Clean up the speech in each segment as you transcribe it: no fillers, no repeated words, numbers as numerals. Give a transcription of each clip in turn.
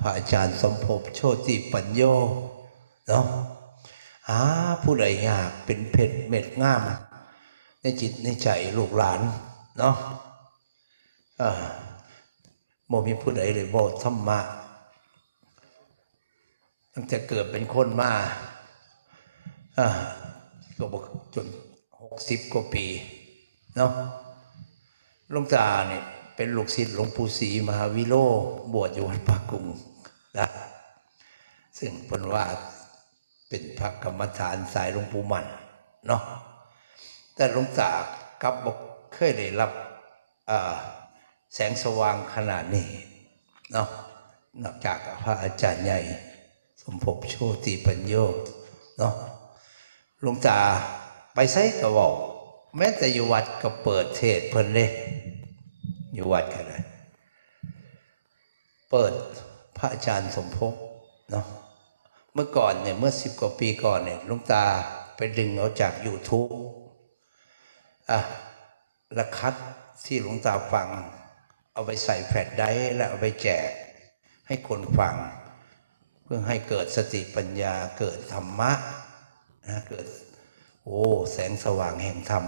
พระอาจารย์สมภพโชติปัญโยเนาะผู้ใดอยากเป็นเพชรเม็ดงามในจิตในใจลูกหลานเนาะโมมีผู้ใดเลยบอกธรรมะตั้งแต่เกิดเป็นคนมาก็บอกจน60 กว่าปีเนาะหลวงตาเนี่ยเป็นลูกศิษย์หลวงปู่ศรีมหาวิโรจน์บวชอยู่วัดป่ากุงนะซึ่งเป็นว่าเป็นพระกรรมฐานสายหลวงปู่มันเนาะแต่หลวงตากับบอกเคยได้รับแสงสว่างขนาดนี้เนาะนอกจากพระอาจารย์ใหญ่สมภพโชติปัญโยเนาะหลวงตาไปไสก็บอกแม้แต่อยู่วัดก็เปิดเทศเพิ่นเลยอยู่วัดกันเลยเปิดพระอาจารย์สมภพเนาะเมื่อก่อนเนี่ยเมื่อ10 กว่าปีก่อนเนี่ยหลวงตาไปดึงเอาจาก YouTube และคัดที่หลวงตาฟังเอาไปใส่แฟลชไดรฟ์แล้วเอาไปแจกให้คนฟังเพื่อให้เกิดสติปัญญาเกิดธรรมะนะเกิดแสงสว่างแห่งธรรม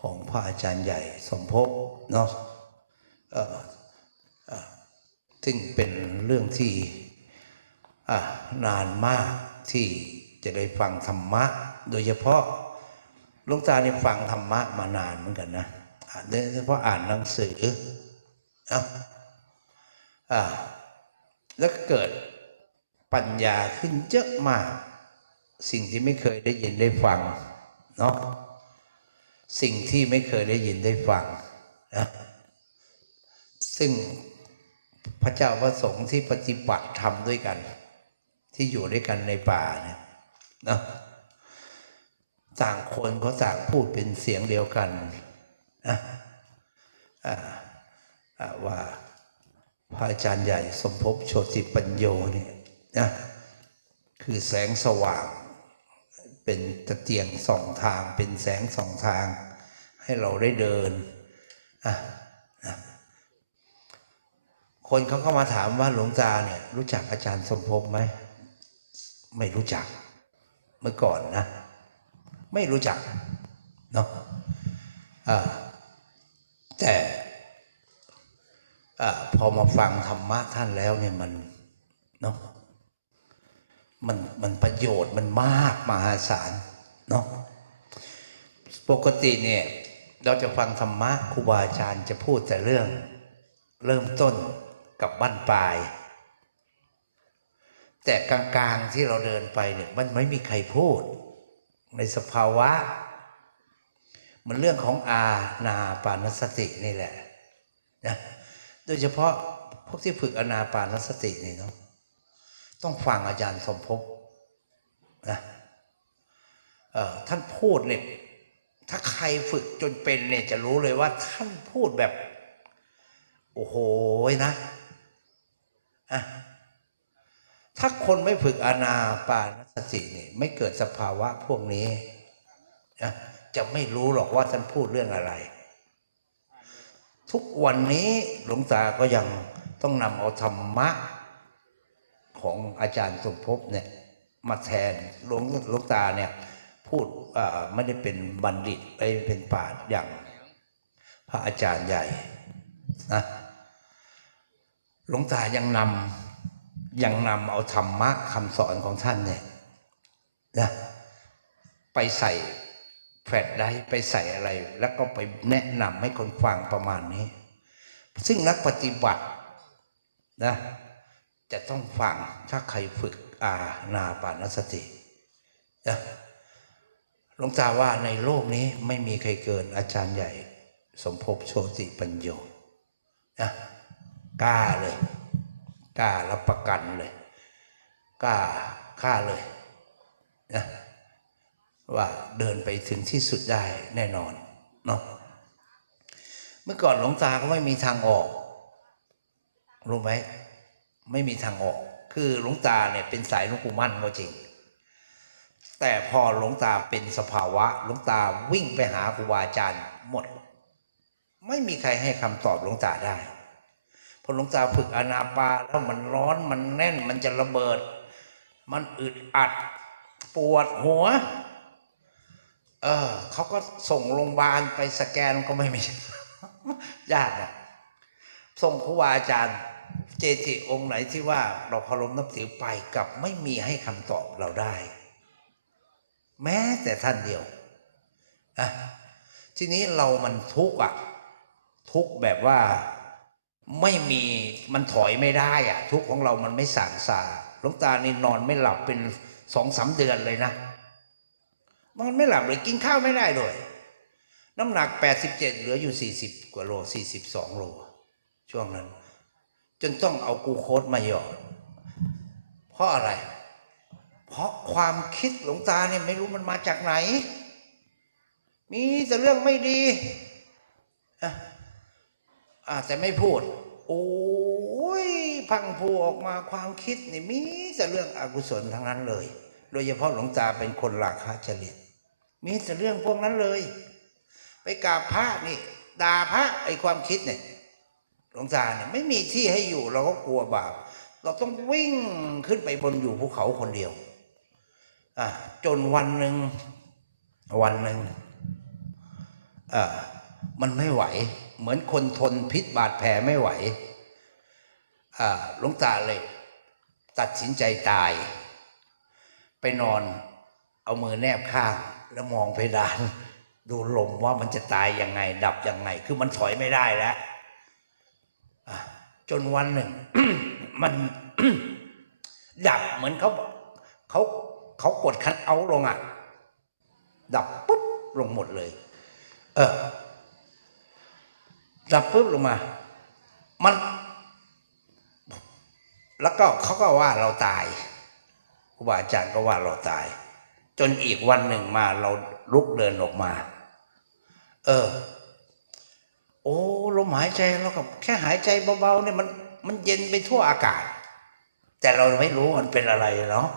ของพระอาจารย์ใหญ่สมภพเนาะซึ่งเป็นเรื่องที่นานมากที่จะได้ฟังธรรมะโดยเฉพาะหลวงตาเนี่ยฟังธรรมะมานานเหมือนกันนะโดยเฉพาะอ่านหนังสือแล้วเกิดปัญญาขึ้นเยอะมากสิ่งที่ไม่เคยได้ยินได้ฟังเนาะสิ่งที่ไม่เคยได้ยินได้ฟังนะซึ่งพระเจ้าพระสงฆ์ที่ปฏิบัติธรรมด้วยกันที่อยู่ด้วยกันในป่าเนี่ยนะต่างคนก็ต่างพูดเป็นเสียงเดียวกันนะว่าพระอาจารย์ใหญ่สมภพโชติปัญโยเนี่ยนะคือแสงสว่างเป็นตะเกียงส่องทางเป็นแสงส่องทางให้เราได้เดินคนเขาก็มาถามว่าหลวงตาเนี่ยรู้จักอาจารย์สมภพไหมไม่รู้จักเมื่อก่อนนะไม่รู้จักเนาะแต่พอมาฟังธรรมะท่านแล้วเนี่ยมันเนาะมันประโยชน์มันมากมหาศาลเนาะปกติเนี่ยเราจะฟังธรรมะครูบาอาจารย์จะพูดแต่เรื่องเริ่มต้นกับบั้นปลายแต่กลางๆที่เราเดินไปเนี่ยมันไม่มีใครพูดในสภาวะมันเรื่องของอานาปานสตินี่แหละนะโดยเฉพาะพวกที่ฝึกอานาปานสตินี่เนาะต้องฟังอาจารย์สมภพนะท่านพูดเนี่ยถ้าใครฝึกจนเป็นเนี่ยจะรู้เลยว่าท่านพูดแบบโอ้โหนะถ้าคนไม่ฝึกอานาปานสติเนี่ยไม่เกิดสภาวะพวกนี้นะจะไม่รู้หรอกว่าท่านพูดเรื่องอะไรทุกวันนี้หลวงตาก็ยังต้องนำเอาธรรมะของอาจารย์สมภพเนี่ยมาแทนหลวงตาเนี่ยพูดไม่ได้เป็นบัณฑิตไปเป็นปราชญ์อย่างพระอาจารย์ใหญ่นะหลวงตายังนำเอาธรรมะคำสอนของท่านเนี่ยนะไปใส่แฟลชไดรฟ์ไปใส่อะไรแล้วก็ไปแนะนำให้คนฟังประมาณนี้ซึ่งนักปฏิบัตินะจะต้องฟังถ้าใครฝึกอานาปานสตินะหลวงตาว่าในโลกนี้ไม่มีใครเกินอาจารย์ใหญ่สมภพโชติปัญโยนะกล้าเลยกล้ารับประกันเลยกล้าเลยนะว่าเดินไปถึงที่สุดได้แน่นอนเนาะเมื่อก่อนหลวงตาก็ไม่มีทางออกรู้ไหมไม่มีทางออกคือหลวงตาเนี่ยเป็นสายหลวงปู่มั่นก็จริงแต่พอหลวงตาเป็นสภาวะหลวงตาวิ่งไปหาครูบาอาจารย์หมดไม่มีใครให้คำตอบหลวงตาได้ พอหลวงตาฝึกอานาปานแล้วมันร้อนมันแน่นมันจะระเบิดมันอึดอัดปวดหัวเขาก็ส่งโรงพยาบาลไปสแกนก็ไม่มี ญาตินะส่งครูบาอาจารย์เจจิองค์ไหนที่ว่าเราเคารพนับถือไปกับไม่มีให้คำตอบเราได้แม้แต่ท่านเดียวทีนี้เรามันทุกข์ทุกข์แบบว่าไม่มีมันถอยไม่ได้ทุกข์ของเรามันไม่สั่งสาหลวงตานี่นอนไม่หลับเป็น2-3 เดือนเลยนะมันไม่หลับเลยกินข้าวไม่ได้ด้วยน้ำหนัก87เหลืออยู่40 กว่าโล42 โลช่วงนั้นจนต้องเอากูโคสมาหยอดเพราะอะไรเพราะความคิดหลวงตาเนี่ยไม่รู้มันมาจากไหนมีแต่เรื่องไม่ดีแต่ไม่พูดโอ้ยพังพูออกมาความคิดนี่มีแต่เรื่องอกุศลทั้งนั้นเลยโดยเฉพาะหลวงตาเป็นคนราคะจริตมีแต่เรื่องพวกนั้นเลยไปกราบพระนี่ด่าพระไอ้ความคิดเนี่ยหลวงตาเนี่ยไม่มีที่ให้อยู่เราก็กลัวบาปเราต้องวิ่งขึ้นไปบนอยู่ภูเขาคนเดียวจนวันหนึ่งมันไม่ไหวเหมือนคนทนพิษบาดแผลไม่ไหวหลวงตาเลยตัดสินใจตายไปนอนเอามือแนบข้างแล้วมองเพดานดูลมว่ามันจะตายยังไงดับยังไงคือมันถอยไม่ได้แล้วจนวันหนึ่ง มัน ดับเหมือนเขากดคันเอาท์ลงดับปุ๊บลงหมดเลยดับปุ๊บลงมามันแล้วก็เขาก็ว่าเราตายครูบาอาจารย์ก็ว่าเราตายจนอีกวันหนึ่งมาเราลุกเดินออกมาโอ้ลมหายใจเราก็แค่หายใจเบาๆเนี่ยมันเย็นไปทั่วอากาศแต่เราไม่รู้มันเป็นอะไรเนาะ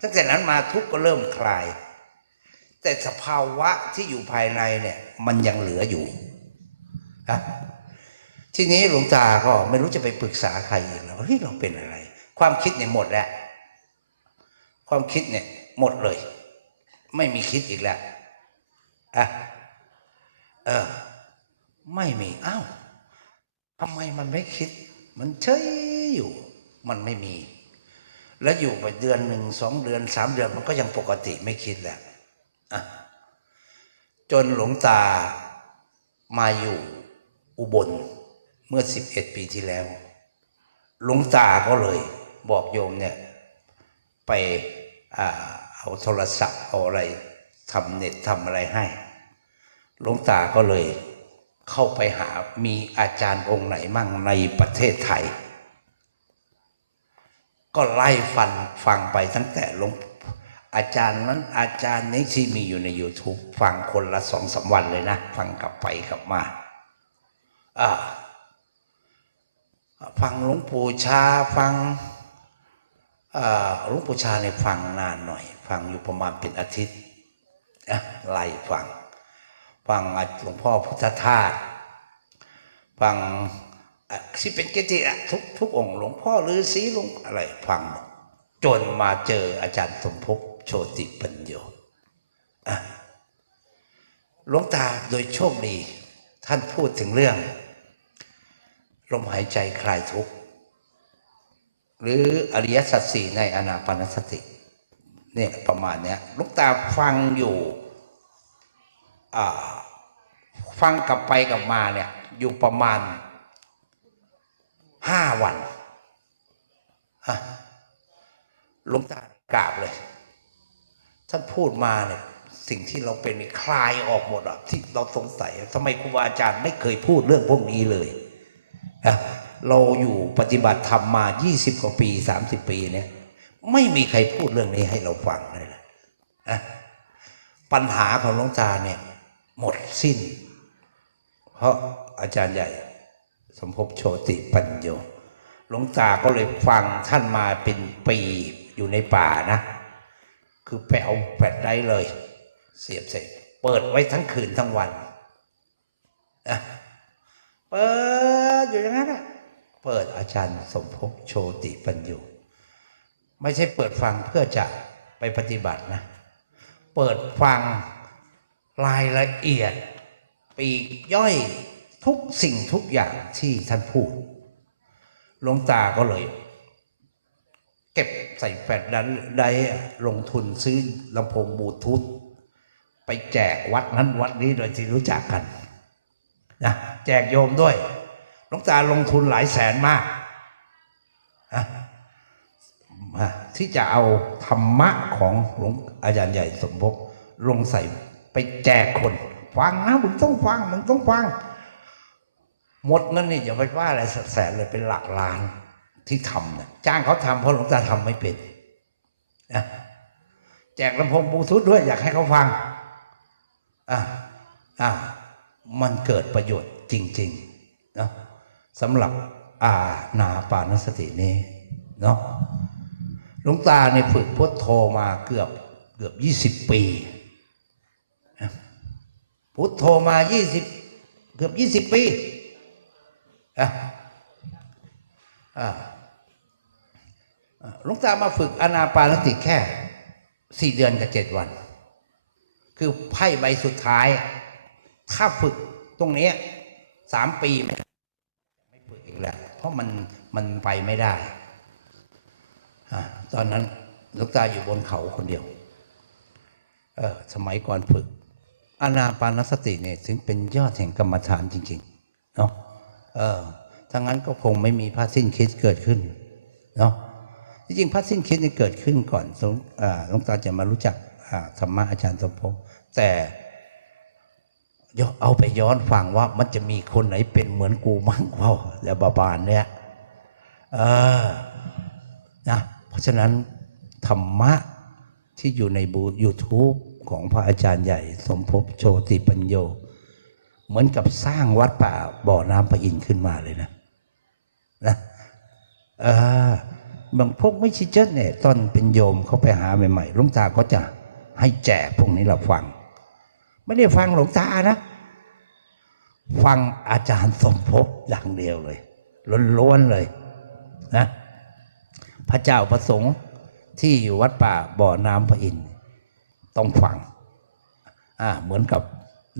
ตั้งแต่นั้นมาทุกข์ก็เริ่มคลายแต่สภาวะที่อยู่ภายในเนี่ยมันยังเหลืออยู่ทีนี้หลวงตาก็ไม่รู้จะไปปรึกษาใครอีกแล้วเฮ้ยเราเป็นอะไรความคิดเนี่ยหมดแล้วความคิดเนี่ยหมดเลยไม่มีคิดอีกแล้วไม่มีทำไมมันไม่คิดมันเฉยอยู่มันไม่มีแล้วอยู่ไปเดือนหนึ่ง2 เดือน3 เดือนมันก็ยังปกติไม่คิดแหละจนหลวงตามาอยู่อุบลเมื่อ11 ปีที่แล้วหลวงตาก็เลยบอกโยมเนี่ยไปเอาโทรศัพท์เอาอะไรทำเน็ตทำอะไรให้หลวงตาก็เลยเข้าไปหามีอาจารย์องค์ไหนมั่งในประเทศไทยก็ไล่ฟังไปตั้งแต่หลวงอาจารย์นั้นอาจารย์นี้ที่มีอยู่ใน YouTube ฟังคนละ2-3 วันเลยนะฟังกลับไปกลับมาฟังหลวงปู่ชาฟังหลวงปู่ชาเนี่ยฟังนานหน่อยฟังอยู่ประมาณเป็นอาทิตย์ไล่ฟังหลวงพ่อพุทธทาสฟังที่เป็นเกจิทุกองค์หลวงพ่อฤาษีหลวงอะไรฟังจนมาเจออาจารย์สมภพโชติปัญโยหลวงตาโดยโชคดีท่านพูดถึงเรื่องลมหายใจคลายทุกข์หรืออริยสัจ 4ในอานาปานสติเนี่ยประมาณเนี้ยหลวงตาฟังอยู่ฟังกลับไปกลับมาเนี่ยอยู่ประมาณ5 วันหลวงตากราบเลยท่านพูดมาเนี่ยสิ่งที่เราเป็นคลายออกหมดที่เราสงสัยทำไมครูบาอาจารย์ไม่เคยพูดเรื่องพวกนี้เลยเราอยู่ปฏิบัติธรรมมา20 กว่าปี30 ปีเนี่ยไม่มีใครพูดเรื่องนี้ให้เราฟังเลยปัญหาของหลวงตาเนี่ยหมดสิ้นเพราะอาจารย์ใหญ่สมภพโชติปัญโยหลวงตาก็เลยฟังท่านมาเป็นปีอยู่ในป่านะคือไปเอาแฟลชไดรฟ์เลยเสียบเสร็จเปิดไว้ทั้งคืนทั้งวันเปิด อยู่อย่างนั้นเปิดอาจารย์สมภพโชติปัญโยไม่ใช่เปิดฟังเพื่อจะไปปฏิบัตินะเปิดฟังรายละเอียดปีกย่อยทุกสิ่งทุกอย่างที่ท่านพูดหลวงตาก็เลยเก็บใส่แฟลชได้ลงทุนซื้อลำโพงบลูทูธไปแจกวัดนั้นวัดนี้โดยที่รู้จักกันนะแจกโยมด้วยหลวงตาลงทุนหลายแสนมากนะที่จะเอาธรรมะของหลวงอาจารย์ใหญ่สมภพลงใส่ไปแจกคนฟังนะมึงต้องฟังมึงต้องฟังหมดเงินนี่อย่าไปว่าอะไรแสนเลยเป็นหลักล้านที่ทำนะจ้างเขาทำเพราะหลวงตาทำไม่เป็นนะแจกลำโพงบลูทูธด้วยอยากให้เขาฟังมันเกิดประโยชน์จริงๆนะสำหรับอานาปานสตินี้เนาะหลวงตาเนี่ยฝึกพุทโธมาเกือบ20 ปีพุทโธมาเกือบ20 ปีหลวงตามาฝึกอานาปานสติแค่4 เดือนกับ7 วันคือไพ่ใบสุดท้ายถ้าฝึกตรงนี้3 ปีไม่ฝึกอีกแล้วเพราะมันไปไม่ได้ตอนนั้นหลวงตาอยู่บนเขาคนเดียวสมัยก่อนฝึกอานาปานสติเนี่ยถึงเป็นยอดแห่งกรรมฐานจริงๆเนาะถ้างั้นก็คงไม่มีพระสิ้นคิดเกิดขึ้นเนาะจริงๆพระสิ้นคิดเนี่ยเกิดขึ้นก่อนหลวงตาจะมารู้จักธรรมะอาจารย์สมภพแต่เอาไปย้อนฟังว่ามันจะมีคนไหนเป็นเหมือนกูมั่งเปล่าแล้วบาลเนี่ยนะเพราะฉะนั้นธรรมะที่อยู่ในYouTube ของพระอาจารย์ใหญ่สมภพโชติปัญโยเหมือนกับสร้างวัดป่าบ่อน้ำพระอินทร์ขึ้นมาเลยนะบางพวกไม่ชิดเจนเนี่ยตอนเป็นโยมเขาไปหาใหม่ๆหลวงตาก็จะให้แจกพวกนี้เราฟังไม่ได้ฟังหลวงตานะฟังอาจารย์สมภพอย่างเดียวเลยล้วนๆเลยนะพระเจ้าประสงค์ที่อยู่วัดป่าบ่อน้ำพระอินทร์ต้องฟังเหมือนกับ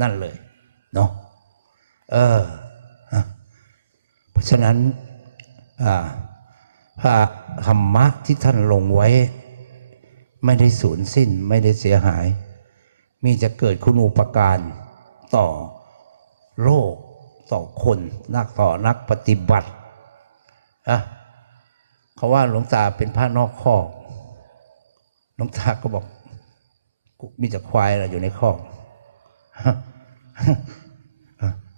นั่นเลยเนาะเพราะฉะนั้นพระธรรมะที่ท่านลงไว้ไม่ได้สูญสิ้นไม่ได้เสียหายมีจะเกิดคุณูปการต่อโลกต่อคนนักปฏิบัติเขาว่าหลวงตาเป็นพระนอกคอกหลวงตาก็บอกมีแต่ควายอะไรอยู่ในคอก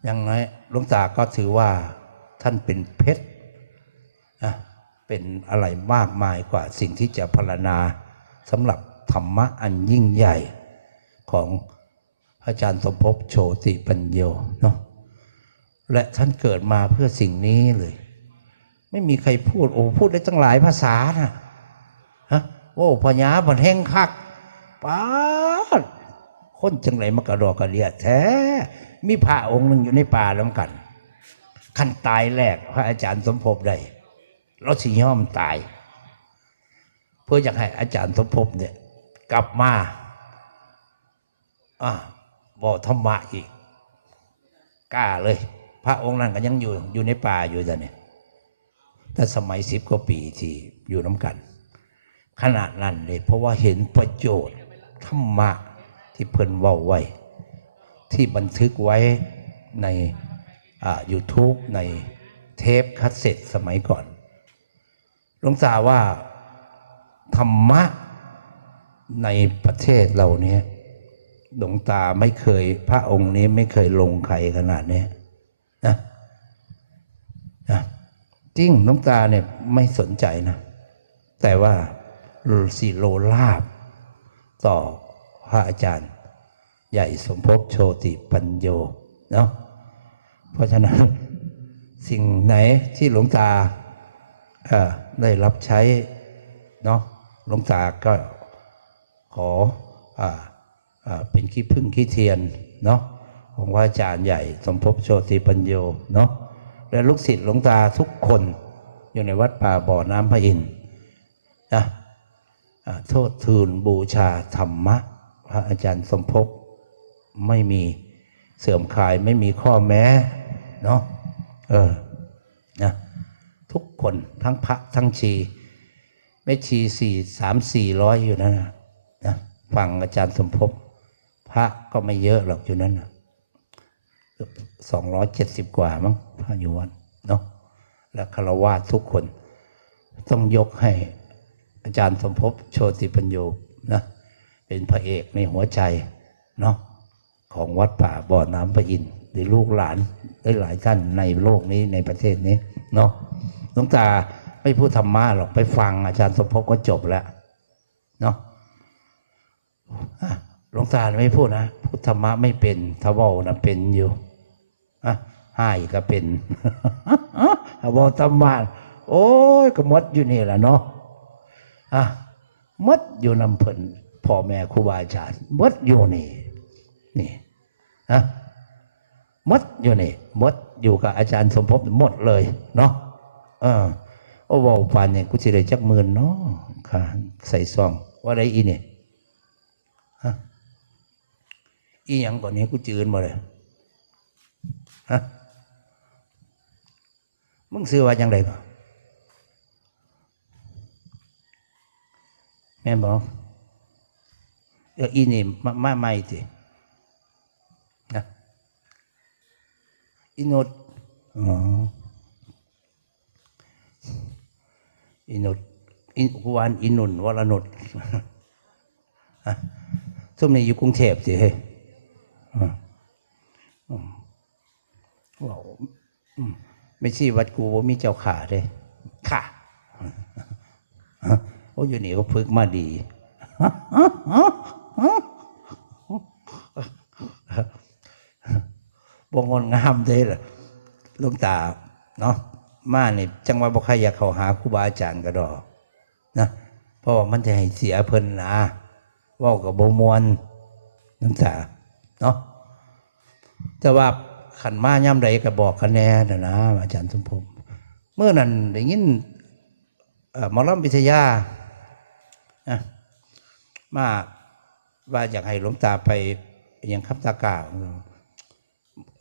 อย่างไรหลวงตาก็ถือว่าท่านเป็นเพชรเป็นอะไรมากมายกว่าสิ่งที่จะพรรณนาสำหรับธรรมะอันยิ่งใหญ่ของอาจารย์สมภพโชติปัญโยเนาะและท่านเกิดมาเพื่อสิ่งนี้เลยไม่มีใครพูดพูดได้ตั้งหลายภาษานะโอ้พญาบันแห้งคักป้าคนจังไรมากระดอกกระเดียแท้มีพระองค์หนึ่งอยู่ในป่าแล้วกันขั้นตายแรกพระอาจารย์สมภพได้เราสิยอมตายเพื่ออยากให้อาจารย์สมภพเนี่ยกลับมาบอกธรรมะอีกกล้าเลยพระองค์นั้นก็ยังอยู่ในป่าอยู่แต่เนี่ยแต่สมัย10 กว่าปีที่อยู่น้ำกันขนาดนั้นเลยเพราะว่าเห็นประโยชน์ธรรมะที่เพิ่นเว้าไว้ที่บันทึกไว้ในYouTube ในเทปคัสเซ็ตสมัยก่อนหลวงตาว่าธรรมะในประเทศเราเนี่ยหลวงตาไม่เคยพระองค์นี้ไม่เคยลงใครขนาดนี้นะจริงหลวงตาเนี่ยไม่สนใจนะแต่ว่าสิโลลาภต่อพระอาจารย์ใหญ่สมภพโชติปัญโยเนาะเพราะฉะนั้นสิ่งไหนที่หลวงตาได้รับใช้เนาะหลวงตาก็ขอเป็นขี้พึ่งขี้เทียนเนาะของพระอาจารย์ใหญ่สมภพโชติปัญโยเนาะ และลูกศิษย์หลวงตาทุกคนอยู่ในวัดป่าบ่อน้ำพระอินทร์นะโทษทูลบูชาธรรมะพระอาจารย์สมภพไม่มีเสื่อมคลายไม่มีข้อแม้เนาะนะทุกคนทั้งพระทั้งชีไม่ชี300-400อยู่นั่นนะฟังอาจารย์สมภพพระก็ไม่เยอะหรอกอยู่นั้นนะ270 กว่ามั้งพระอยู่วัดเนาะและฆราวาสทุกคนต้องยกให้อาจารย์สมภพโชติปัญโยนะเป็นพระเอกในหัวใจเนาะของวัดป่าบ่อน้ำพระอินทร์หรือลูกหลานได้หลายท่านในโลกนี้ในประเทศนี้เนาะหลวงตาไม่พูดธรรมะหรอกไปฟังอาจารย์สมภพก็จบแล้วเนาะหลวงตาไม่พูดนะพูดธรรมะไม่เป็นถ้าเว้านะเป็นอยู่ให้ก็เป็นถ้าเว้าธรรมะโอ้ยก็มดอยู่นี่แหละเนาะมดอยู่นำเพิ่นพ่อแม่ครูบาอาจารย์มดอยู่นี่มดอยู่นี่มดอยู่กับอาจารย์สมภพหมดเลยเนาะโอ้ว่าปานเนี่ยกูสิได้จัก10,000เนาะค่ะใส่ซองว่าได้อีเนี่ยอีหยังก่อนนี้กูจืนบ่เลยมึงซื้อว่าจังไดก่อนแม่บอกอีนี่มาใหม่สินะอีโนดอีนุดวานอีนุนวรนุดทุกนี้อยู่กรุงเทพสิเฮ้ยไม่ใช่วัดกูว่ามีเจ้าขาเลยค่ะโอ้อยู่นี่ก็ฝึกมาดีบ่งอนงามเลยล่ะหลวงตาเนาะมาเนี่ยจังว่าบ่ใครอยากเข้าหาครูบาอาจารย์ก็ดอกนะเพราะว่ามันจะให้เสียเพิ่นนะเว้ากับบ่ม่วนน้ำตาเนาะแต่ว่าขันมาย่ำใดก็บอกกันแน่นะอาจารย์สมภพเมื่อนั้นได้ยินหมอลำวิทยามาว่าอยากให้หลวงตาไปอย่างคำตากา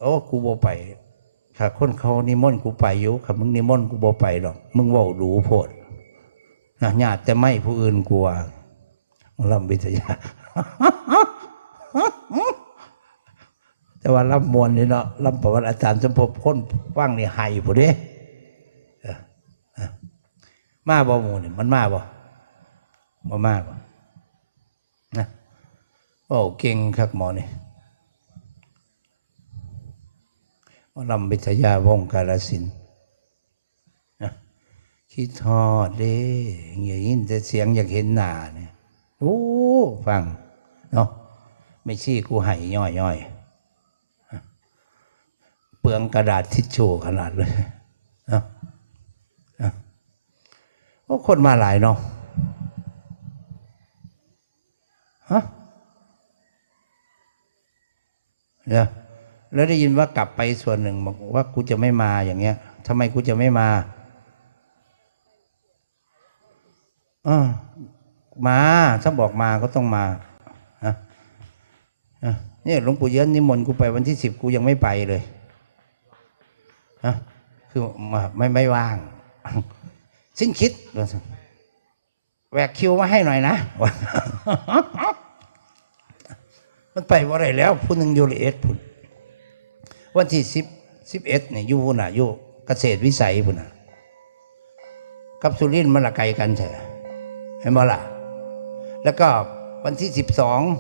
โอ้กูบ่ไปถ้าคนเขานิมนต์กูไปอยู่ถ้ามึงนิมนต์กูบ่ไปหรอกมึงเว้าดูโพดญาติแต่ไม่ผู้อื่นกลัวลำวิทยาแต่ว่าลำมวลนี่เนาะลำประวัติอาจารย์สมภพคนฟังนี่ไห้ผู้เด้มาบ่หมู่นี่มันมาบ่มาบ่นะโอ้เก่งครับหมอนี่ลำวิทยาวงกาฬสินธุ์คิดทอดเด้อย่ายินแต่เสียงอยากเห็นหน้าเนี่ยโอ้ฟังเนาะไม่ชี้กูไห้ย่อยเปลืองกระดาษทิชชู่ขนาดเลยเนาะโอ้คนมาหลายเนาะเนี่ยแล้วได้ยินว่ากลับไปส่วนหนึ่งบอกว่ากูจะไม่มาอย่างเงี้ยทำไมกูจะไม่มามาถ้าบอกมาก็ต้องมาเนี่ยหลวงปู่เยินนิมนต์กูไปวันที่10กูยังไม่ไปเลยคือไม่ว่างสิ้นคิดแหวกคิวมาให้หน่อยนะมันไปว่าไรแล้วผู้หนึ่งอยู่ละเอ็ดพุ่นวันที่11เนี่ยอยู่พุ่นน่ะอยู่เกษตรวิสัยพุ่นน่ะกับสุรินทร์มันละไกลกันใช่เห็นไหมล่ะแล้วก็วันที่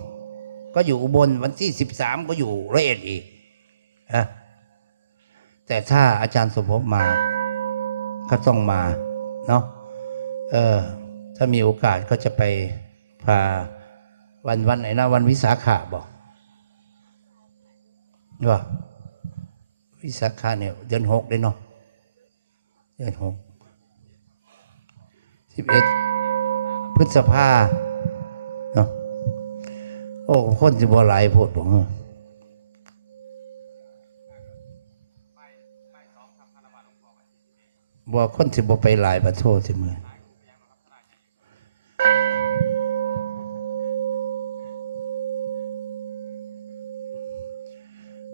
12ก็อยู่อุบลวันที่13ก็อยู่ร้อยเอ็ดอีกแต่ถ้าอาจารย์สมภพมาก็ต้องมาเนาะถ้ามีโอกาสก็จะไปพาวันไหนนะวันวิสาขะบอกว่าวิสาขะเนี่ยเดือน6เลยเนาะเดือน6 11 พฤษภาเนาะโอ้คนจะบ่หลายโพดบอก บ่คนสิบ่ไปหลายประโทษสิมื้อ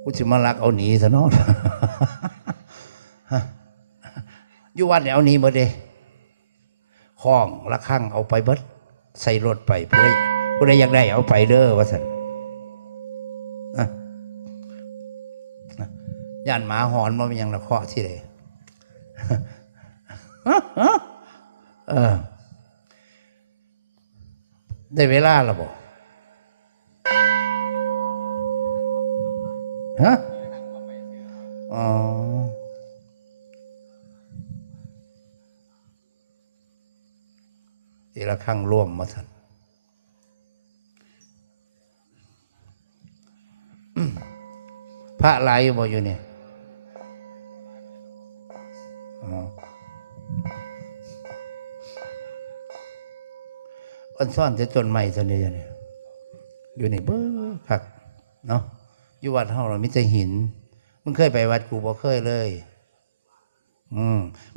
กูสิมาลักเอาหนีซะเนาะ อยู่วัดเนี่ยเอาหนีหมดเด้ห้องละครั้งเอาไปเบิดใส่รถไปผู้ใดอยากได้เอาไปเด้อว่าซั่นย่านหมาหอนบ่มีหยังละเคาะที่ใด ได้เวลาแล้วบ่ฮะอ๋อทีละครั้งร่วมมาสั่นพระหลายอยู่บ่อยู่เนี่ยอันซ่อนจะจนใหม่ตอนนี้เนี่ยอยู่ในเบ้อคักเนาะอยู่วัดเฮาเรามีแต่หินมึงเคยไปวัดกูบ่เคยเลย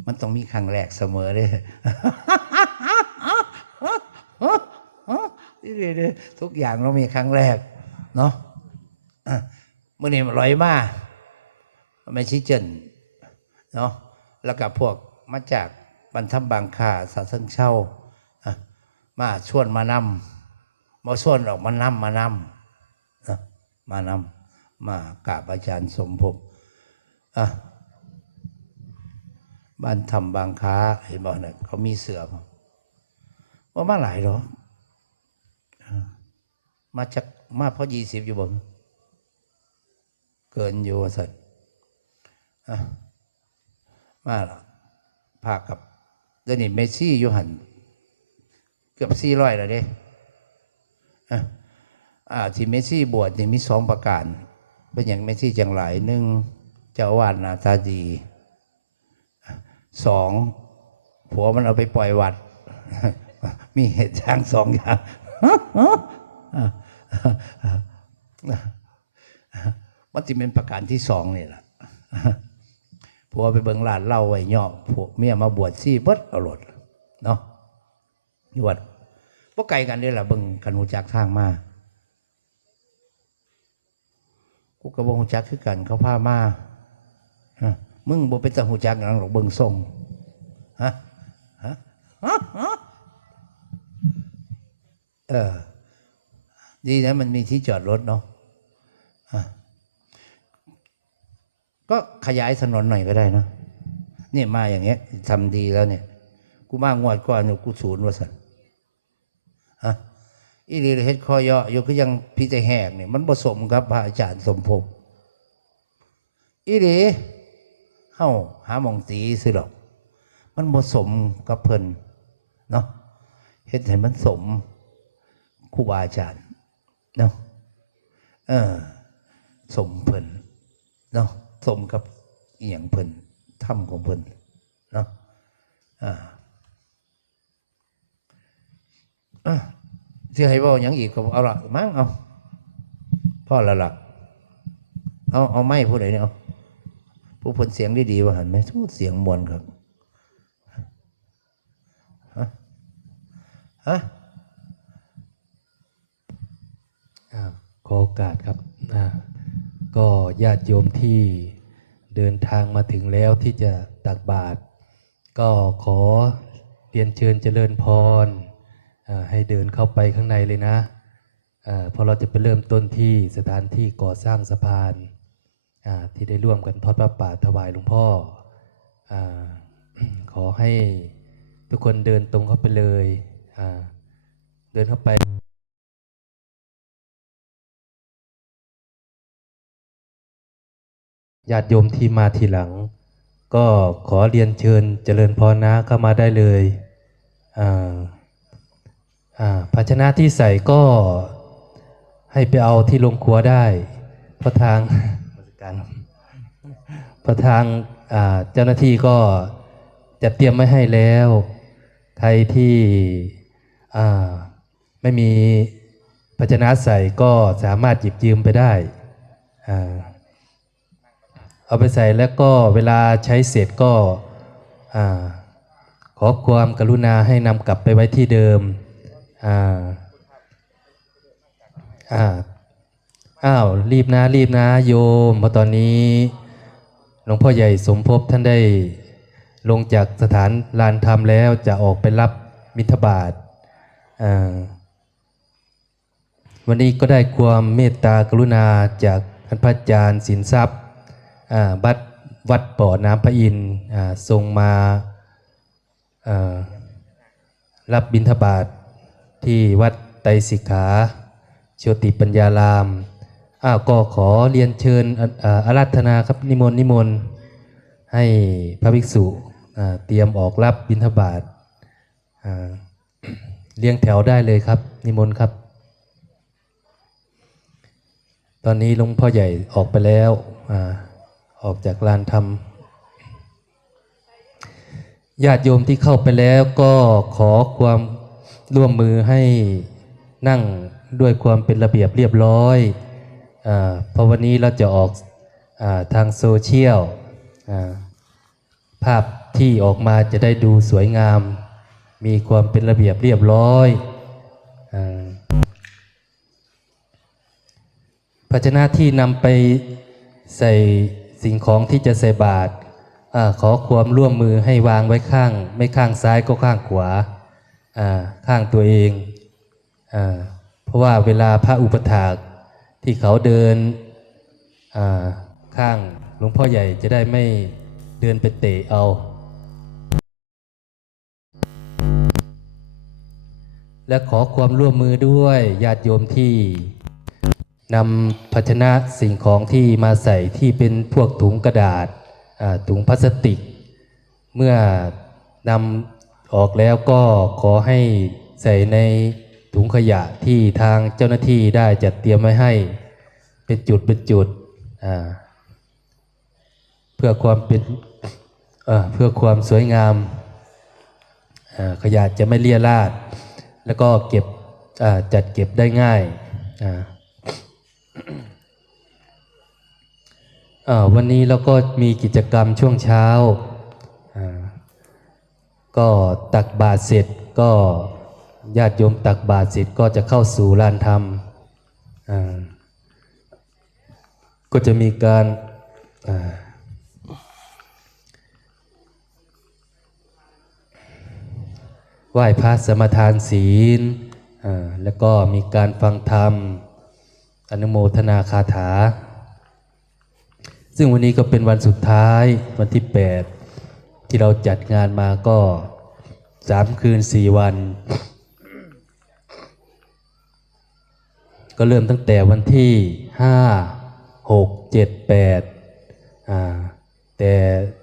มันต้องมีครั้งแรกเสมอเลยทุกอย่างเรามีครั้งแรกเนาะมื่อนี้ลอยมาไม่ชี้เจนเนาะแล้วกับพวกมาจากบรรทับบางข่าสาเซิงเช่ามาชวนมานำมาชวนออกมานำมานำมากราบอาจารย์สมภพบ้านทำบางค้าเห็นบอกเนี่ยเขามีเสือว่ามาหลายหรอมาจากมาเพราะ20อยู่บ่เกินอยู่สัตว์มาละพากับเดนิเมซี่อยู่หันเกือบ400แล้วเด้ที่เมซี่บวชนี่มี2ประการเป็นอย่างเมซี่จังหลาย1เจ้าอาวาสหน้าตาดี2ผัวมันเอาไปปล่อยวัด มีเหตุการณ์2อย่าง มันจะเป็นประการที่2นี่แหละ ผัวไปเบิ่งร้านเหล้าไว้ย่อผัวเมียมาบวชซี่เบิดเอาหลดเนาะอยู่วัดพวกไกลกันนี่แหละเบิ่งกันหูจักทางมากูกระบงหูจักคือกันเขาพามามึงบ่เป็นตาหูจักหลังหรอกเบิ่งทรงดีนะมันมีที่จอดรถเนาะก็ขยายถนนหน่อยก็ได้นะนี่มาอย่างเงี้ยทำดีแล้วเนี่ยกูมางวดก่อนอยู่กูศูนย์ว่าสันอีหลีเฮ็ดคอยอยู่คือยังพี่ใจแหกเนี่ยมันผสมกับพระอาจารย์สมภพอีหลีเฮ้าหาหม่องตีสิหรอกมันผสมกับเพิ่นเนาะเฮ็ดให้มันสมครูบาอาจารย์เนาะสมเพิ่นเนาะสมกับอีหยังเพิ่นธรรมของเพิ่นเนาะที่ให้เว้าหยังอีกก็เอาละมั้งเอาพอแล้วล่ะเอาไม้ผู้ใดเนี่ยเอาผู้เพิ่นเสียงดีๆว่าหั่นแม่เสียงมวลครับขอโอกาสครับก็ญาติโยมที่เดินทางมาถึงแล้วที่จะตักบาตรก็ขอเรียนเชิญเจริญพรให้เดินเข้าไปข้างในเลยนะเพราะเราจะไปเริ่มต้นที่สถานที่ก่อสร้างสะพานที่ได้ร่วมกันทอดพระป่าถวายหลวงพ่อขอให้ทุกคนเดินตรงเข้าไปเลยเดินเข้าไปญาติโยมที่มาทีหลังก็ขอเรียนเชิญเจริญพรนะเข้ามาได้เลยภาชนะที่ใส่ก็ให้ไปเอาที่โรงครัวได้เพราะทางเจ้าหน้าที่ก็จะเตรียมไว้ให้แล้วใครที่ไม่มีภาชนะใส่ก็สามารถหยิบยืมไปได้เอาไปใส่แล้วก็เวลาใช้เสร็จก็ อ่าขอความกรุณาให้นำกลับไปไว้ที่เดิมอ่าอ่าอ้าวรีบนะโยมเพราะตอนนี้หลวงพ่อใหญ่สมภพท่านได้ลงจากสถานลานธรรมแล้วจะออกไปรับบิณฑบาตวันนี้ก็ได้ความเมตตากรุณาจากท่านพระอาจารย์สินทรัพย์วัดป่อน้ำพระอินทร์ทรงมารับบิณฑบาตที่วัดไตรสิกขาโชติปัญญารามก็ขอเรียนเชิญอาราธนาครับนิมนต์ให้พระภิกษุเตรียมออกรับบิณฑบาตเรียงแถวได้เลยครับนิมนต์ครับตอนนี้หลวงพ่อใหญ่ออกไปแล้วออกจากลานธรรมญาติโยมที่เข้าไปแล้วก็ขอความร่วมมือให้นั่งด้วยความเป็นระเบียบเรียบร้อยเพราะวันนี้เราจะออกทางโซเชียลภาพที่ออกมาจะได้ดูสวยงามมีความเป็นระเบียบเรียบร้อยภาชนะที่นำไปใส่สิ่งของที่จะใส่บาตรขอความร่วมมือให้วางไว้ข้างไม่ข้างซ้ายก็ข้างขวาข้างตัวเองเพราะว่าเวลาพระอุปถากที่เขาเดินข้างหลวงพ่อใหญ่จะได้ไม่เดินไปเตะเอาและขอความร่วมมือด้วยญาติโยมที่นำภาชนะสิ่งของที่มาใส่ที่เป็นพวกถุงกระดาษถุงพลาสติกเมื่อนำออกแล้วก็ขอให้ใส่ในถุงขยะที่ทางเจ้าหน้าที่ได้จัดเตรียมไว้ให้เป็นจุดเพื่อความสวยงามขยะจะไม่เลี่ยราดแล้วก็จัดเก็บได้ง่ายวันนี้เราก็มีกิจกรรมช่วงเช้าก็ตักบาตรเสร็จก็ญาติโยมตักบาตรเสร็จก็จะเข้าสู่ลานธรรมก็จะมีการไหว้พระสมทานศีลแล้วก็มีการฟังธรรมอนุโมทนาคาถาซึ่งวันนี้ก็เป็นวันสุดท้ายวันที่8ที่เราจัดงานมาก็3 คืน 4 วันก็เริ่มตั้งแต่วันที่5 6 7 8แต่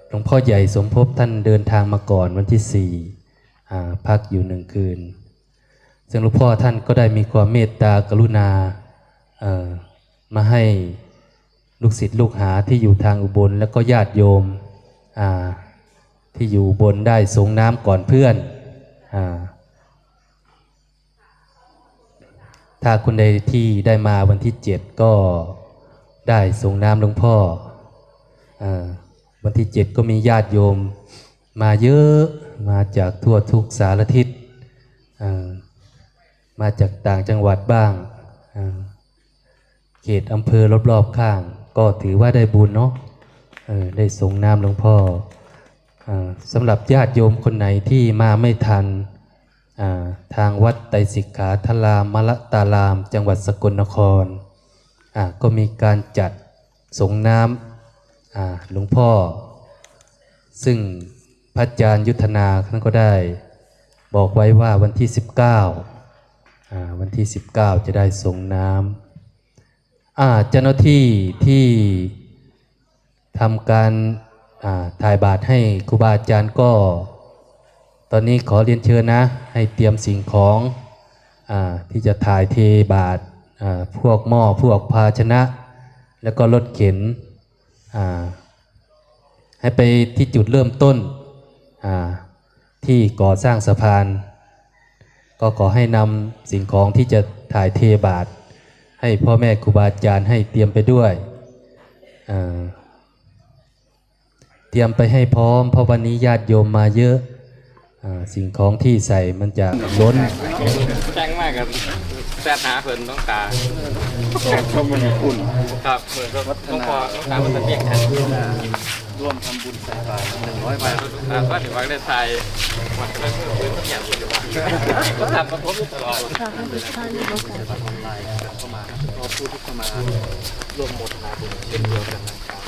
หลวงพ่อใหญ่สมภพท่านเดินทางมาก่อนวันที่4พักอยู่1 คืนซึ่งหลวงพ่อท่านก็ได้มีความเมตตากรุณามาให้ลูกศิษย์ลูกหาที่อยู่ทางอุบลแล้วก็ญาติโยมที่อยู่อุบลได้สงน้ำก่อนเพื่อนถ้าคนใดที่ได้มาวันที่7ก็ได้สงน้ำหลวงพ่อวันที่7ก็มีญาติโยมมาเยอะมาจากทั่วทุกสารทิศมาจากต่างจังหวัดบ้างเขตอำเภอรอบๆข้างก็ถือว่าได้บุญเนาะได้สงน้ำหลวงพ่อสำหรับญาติโยมคนไหนที่มาไม่ทันทางวัดไตรสิกขาทรามมละตารามจังหวัดสกลนครก็มีการจัดสงน้ำหลวงพ่อซึ่งพระอาจารย์ยุทธนาท่านก็ได้บอกไว้ว่าวันที่19จะได้สงน้ำเจ้าหน้าที่ที่ทำการถ่ายบาตรให้ครูบาอาจารย์ก็ตอนนี้ขอเรียนเชิญนะให้เตรียมสิ่งของที่จะถ่ายเทบาตรพวกหม้อพวกภาชนะแล้วก็รถเข็นให้ไปที่จุดเริ่มต้นที่ก่อสร้างสะพานก็ขอให้นำสิ่งของที่จะถ่ายเทบาตรให้พ่อแม่ครูบาอาจารย์ให้เตรียมไปด้วย เตรียมไปให้พร้อมเพราะวันนี้ญาติโยมมาเยอะสิ่งของที่ใส่มันจะล้น แจ้งมากกับแซดหาเพิ่นต้องตา ชมมันอุ่น ครับเพิ่นต้องพอต้องตามันจะเปียกแทน ร่วมทำบุญใส่บาตร100 บาท ก็ถือว่าได้ไทยวัดเรื่องพื้นทุกอย่างอยู่ว่าก็ทำกระทบตลอด ออนไลน์เข้ามาพอผู้ที่เข้ามาร่วมโมทนาบุญเช่นเดียวกันนะครับ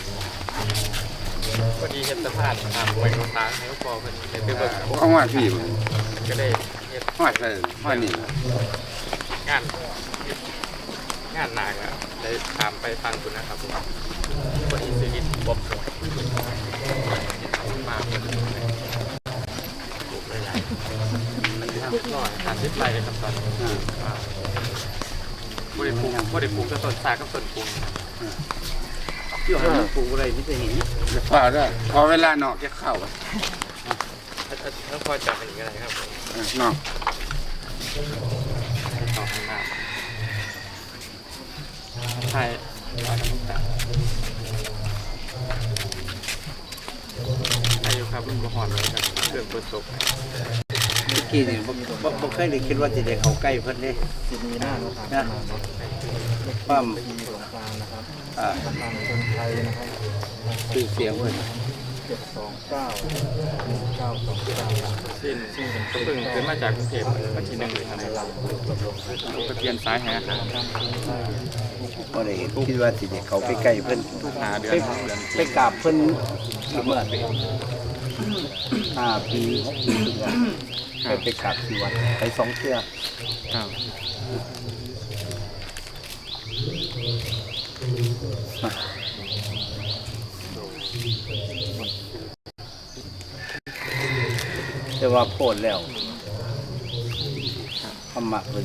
พอดีเห็นสะพานไปตรงทางให้ก็พอเพิ่นเลยไปเบิ่ง เอาว่าพี่ ก็ได้เฮ็ด ว่าใช่ว่านี่ งานหนักอ่ะได้ตามไปฟังคุณนะครับผมพอดีสิริบบสวยมาเพิ่นปลูกหลายๆมันทำหน่อย30 ไร่เลยครับตอนนี้บ่ได้ปลูกแต่ต้นสากับต้นปูน ที่ออกมาปลูกอะไรไม่จะเห็น ว่าด้วยพอเวลานอกจะเข้า แล้วพอจับเป็นยังไงครับผม นอก ต่อข้างหน้าใช่ว่าน้ำตาอายุครับรุ่นกระหอนเลยครับเครื่องประสบ เมื่อกี้นี่บ่เคยได้คิดว่าจะได้เข้าใกล้เพิ่นเด้จะมีหน้านะความชื่อเสียงเพิ่น สิ้นก็เพิ่งขึ้นมาจากกรุงเทพวันที่1เลยครับไปเปลี่ยนสายหาอาหาร บ่ได้คิดว่าสิได้เข้าไปใกล้เพิ่น หาเดือน ไปกราบเพิ่นเมื่อ5 ปี6 ปีไปกราบที่วัดไป2 เทื่อ ครับ แต่ว่าโพดแล้วธรรมะเพิ่น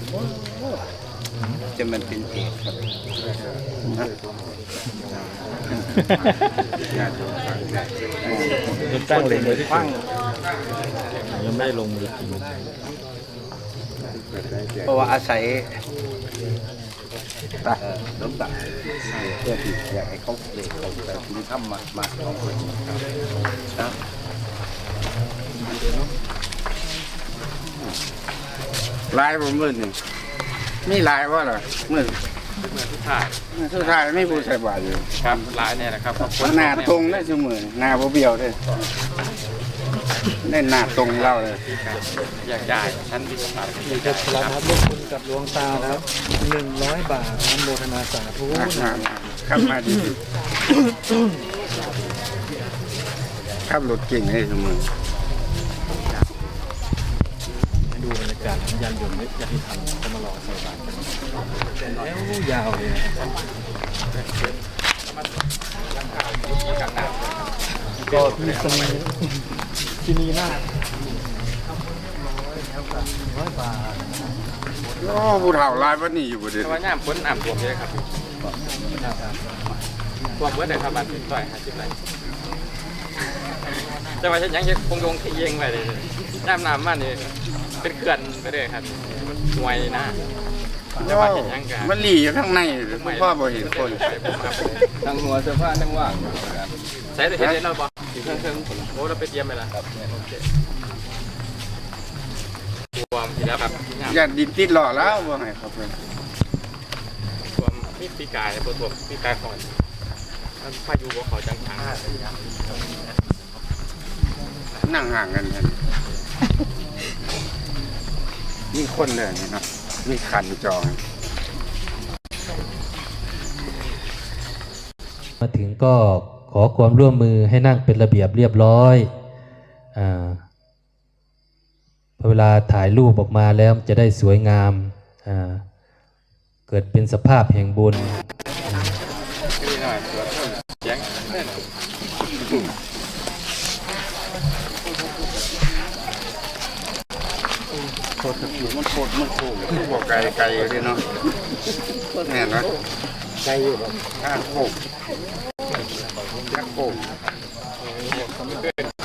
จะมันเป็นเอกครับนะ ตั้งเลยเลย ฟัง ยังไม่ลงมือจริง เพราะว่าอาศัยน้ำตาเพื่อที่อยากให้เขาเด็กเขาแต่ที่ทำมาของคนนะ ลายผมมืดนี่มีลายว่าเหรอมืด เหมือนที่ถ่าย สุดท้ายไม่ผู้ใส่บาตรอยู่ ครับร้ายเนี่ยนะครับ หน้าตรงได้เสมอหน้าบ่เบี้ยวเลยได้หน้าตรงเล่าเลย อยากได้ท่านวิสา มีจะสารพัดร่วมบุญกับหลวงตาครับ100 บาทน้ำโมทนาสาธุ ขับมาดีขับรถเก่งได้เสมอ ให้ดูบรรยากาศของยานยนต์เนี่ยยานที่ทำก็มารอใส่บาตรกันแล้วยาวเลยนะครับก็มีสมีที่นี่หน้า100 บาท โอ้ผู้เฒ่าลายวันนี้อยู่บ่เด้ แต่ว่าย่ามพ้นอ่ำท่วมเยอะครับท่วมเมื่อไหร่ครับบ้านถึงต่อย50 ไร่แต่ว่าฉันยังจะคงที่เยงไปเลยย่ามน้ำมันนี่เป็นเขื่อนไปเลยครับหน่วยนะแต่ว่าเห็นยังกัน มันหลีอยู่ข้างในพ่อบ่เห็นคน ทางหัวเสื้อผ้านั่งว่างใส่แต่เห็นเราบ่เครื่องโอ้เราไปเตรียมไปแล้วครับโอเครวมทีแล้วครับ อย่าดินติดหล่อแล้วบ่ให้ครับเพิ่น รวมมีปีกายตัวปีกายก่อนมันพายุบ่เขาจังทาง นั่งห่างกันกันมีคนเลยนี่เนาะมีขันจอง มาถึงก็ขอความร่วมมือให้นั่งเป็นระเบียบเรียบร้อยพอเวลาถ่ายรูปออกมาแล้วจะได้สวยงามเกิดเป็นสภาพแห่งบุญ นี่หน่อยตัวเสียง มันโคตรมันโค้งบอกไกลไกลเลยเนาะแน่นอน ไกลอยู่บ่ ข้างโค้งข้างโค้ง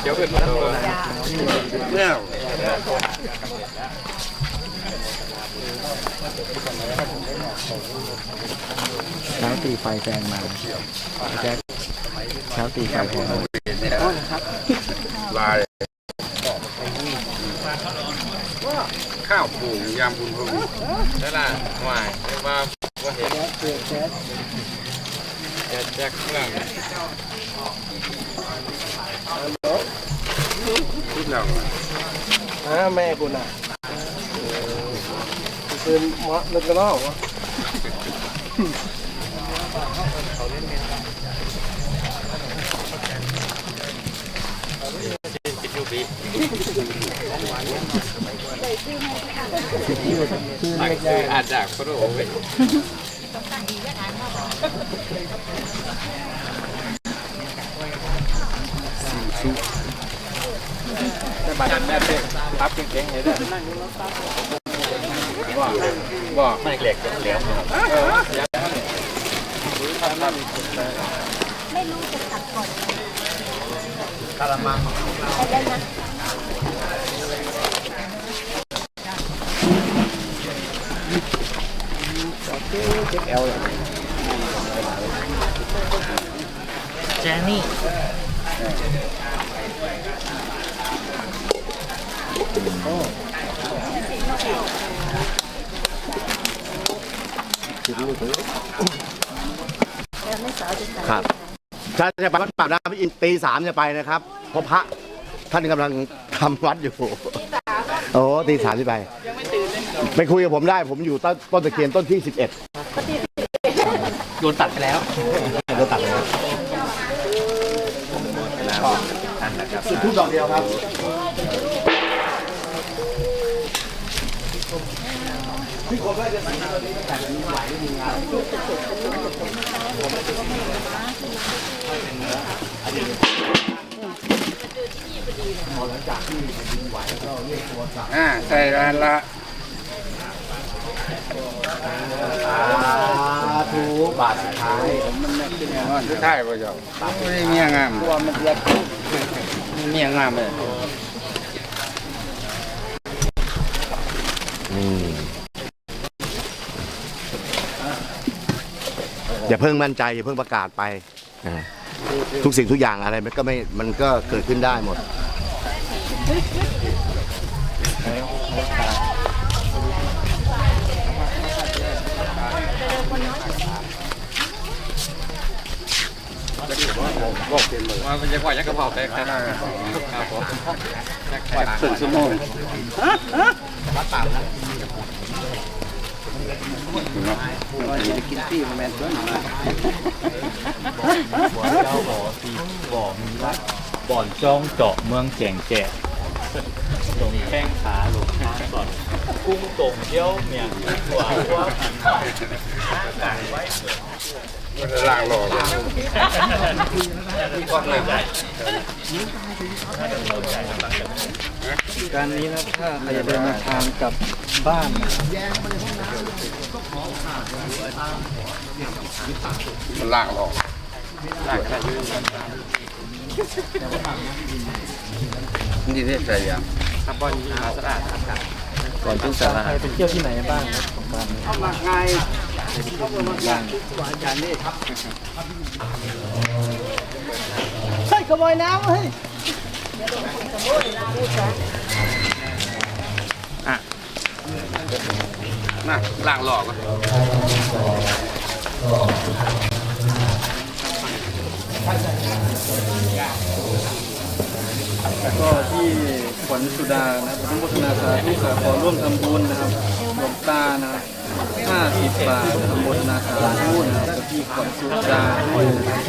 เดี๋ยวขึ้นมาตัว แล้ว เช้าตีไฟแฟนมาแจ็คเช้าตีไฟแฟนมา เนี่ยลายข้าวปลูกยามบุญพง ได้ล่ะหวายเรียกว่าเห็นแจ็คเครื่อง พูดแล้ว แม่คุณอ่ะคือหมอลึกกันแล้ว คิดยูบีอาจจากพระโอเว แต่บาดแม่เด็กปั๊บเก่งๆเลยด้วยบอกไม่เหล็กเหลว ไม่รู้จะตัดก่อน กะละมัง ไปได้นะ เอลเลย แจนี่ครับถ้าจะไปวัดปากน้ำพี่อินตี 3จะไปนะครับ เพราะพระท่านกำลังทำวัดอยู่โอ้ตี 3ที่ไปไปคุยกับผมได้ผมอยู่ต้นตะเคียนต้นที่ 11โดนตัดไปแล้ว โดนตัดเลยจุดทูบดอกเดียวครับ ใส่ร้านละ สาธุบาทสุดท้าย สุดท้ายป่ะเจ้าไม่ได้เมียงามตัวมันเล็กเมียงามเลย อย่าเพิ่งมั่นใจอย่าเพิ่งประกาศไปทุกสิ่งทุกอย่างอะไรมันก็เกิดขึ้นได้หมด ว่ามันจะกว่ายักษ์กระเพราแตกครับผม ตื่นสมอง กินที่มันแมนตัวหนึ่งมา หัวเจ้าบ่อตีบ่อมีวัดบ่อนจ้องเจาะเมืองแก่งแก่ตรงแข้งขาหลงขาก่อนกุ้งตรงเที่ยวเมียงหัวว่าการไว้ มันจะล่างหล่อเลย การนี้นะถ้าใครจะเดินทางกลับบ้านนะ มันล่างหล่อนี่ได้ใจยัง ก่อนทุกสาระไปเที่ยวที่ไหนบ้างครับของบ้านนี้ เข้ามาไงเข้ามาไงอาจารย์นี่ใช่ขโมยน้ำเฮ้ย น่ะล่างหล่อกัน แล้วก็ที่ขวัญสุดานะครับทั้งบทนาสาธุขอร่วมทำบุญนะครับหลวงตานะครับ50 บาทนะครับบทนาสาธุนะครับที่ขวัญสุดาด้วยนะครับ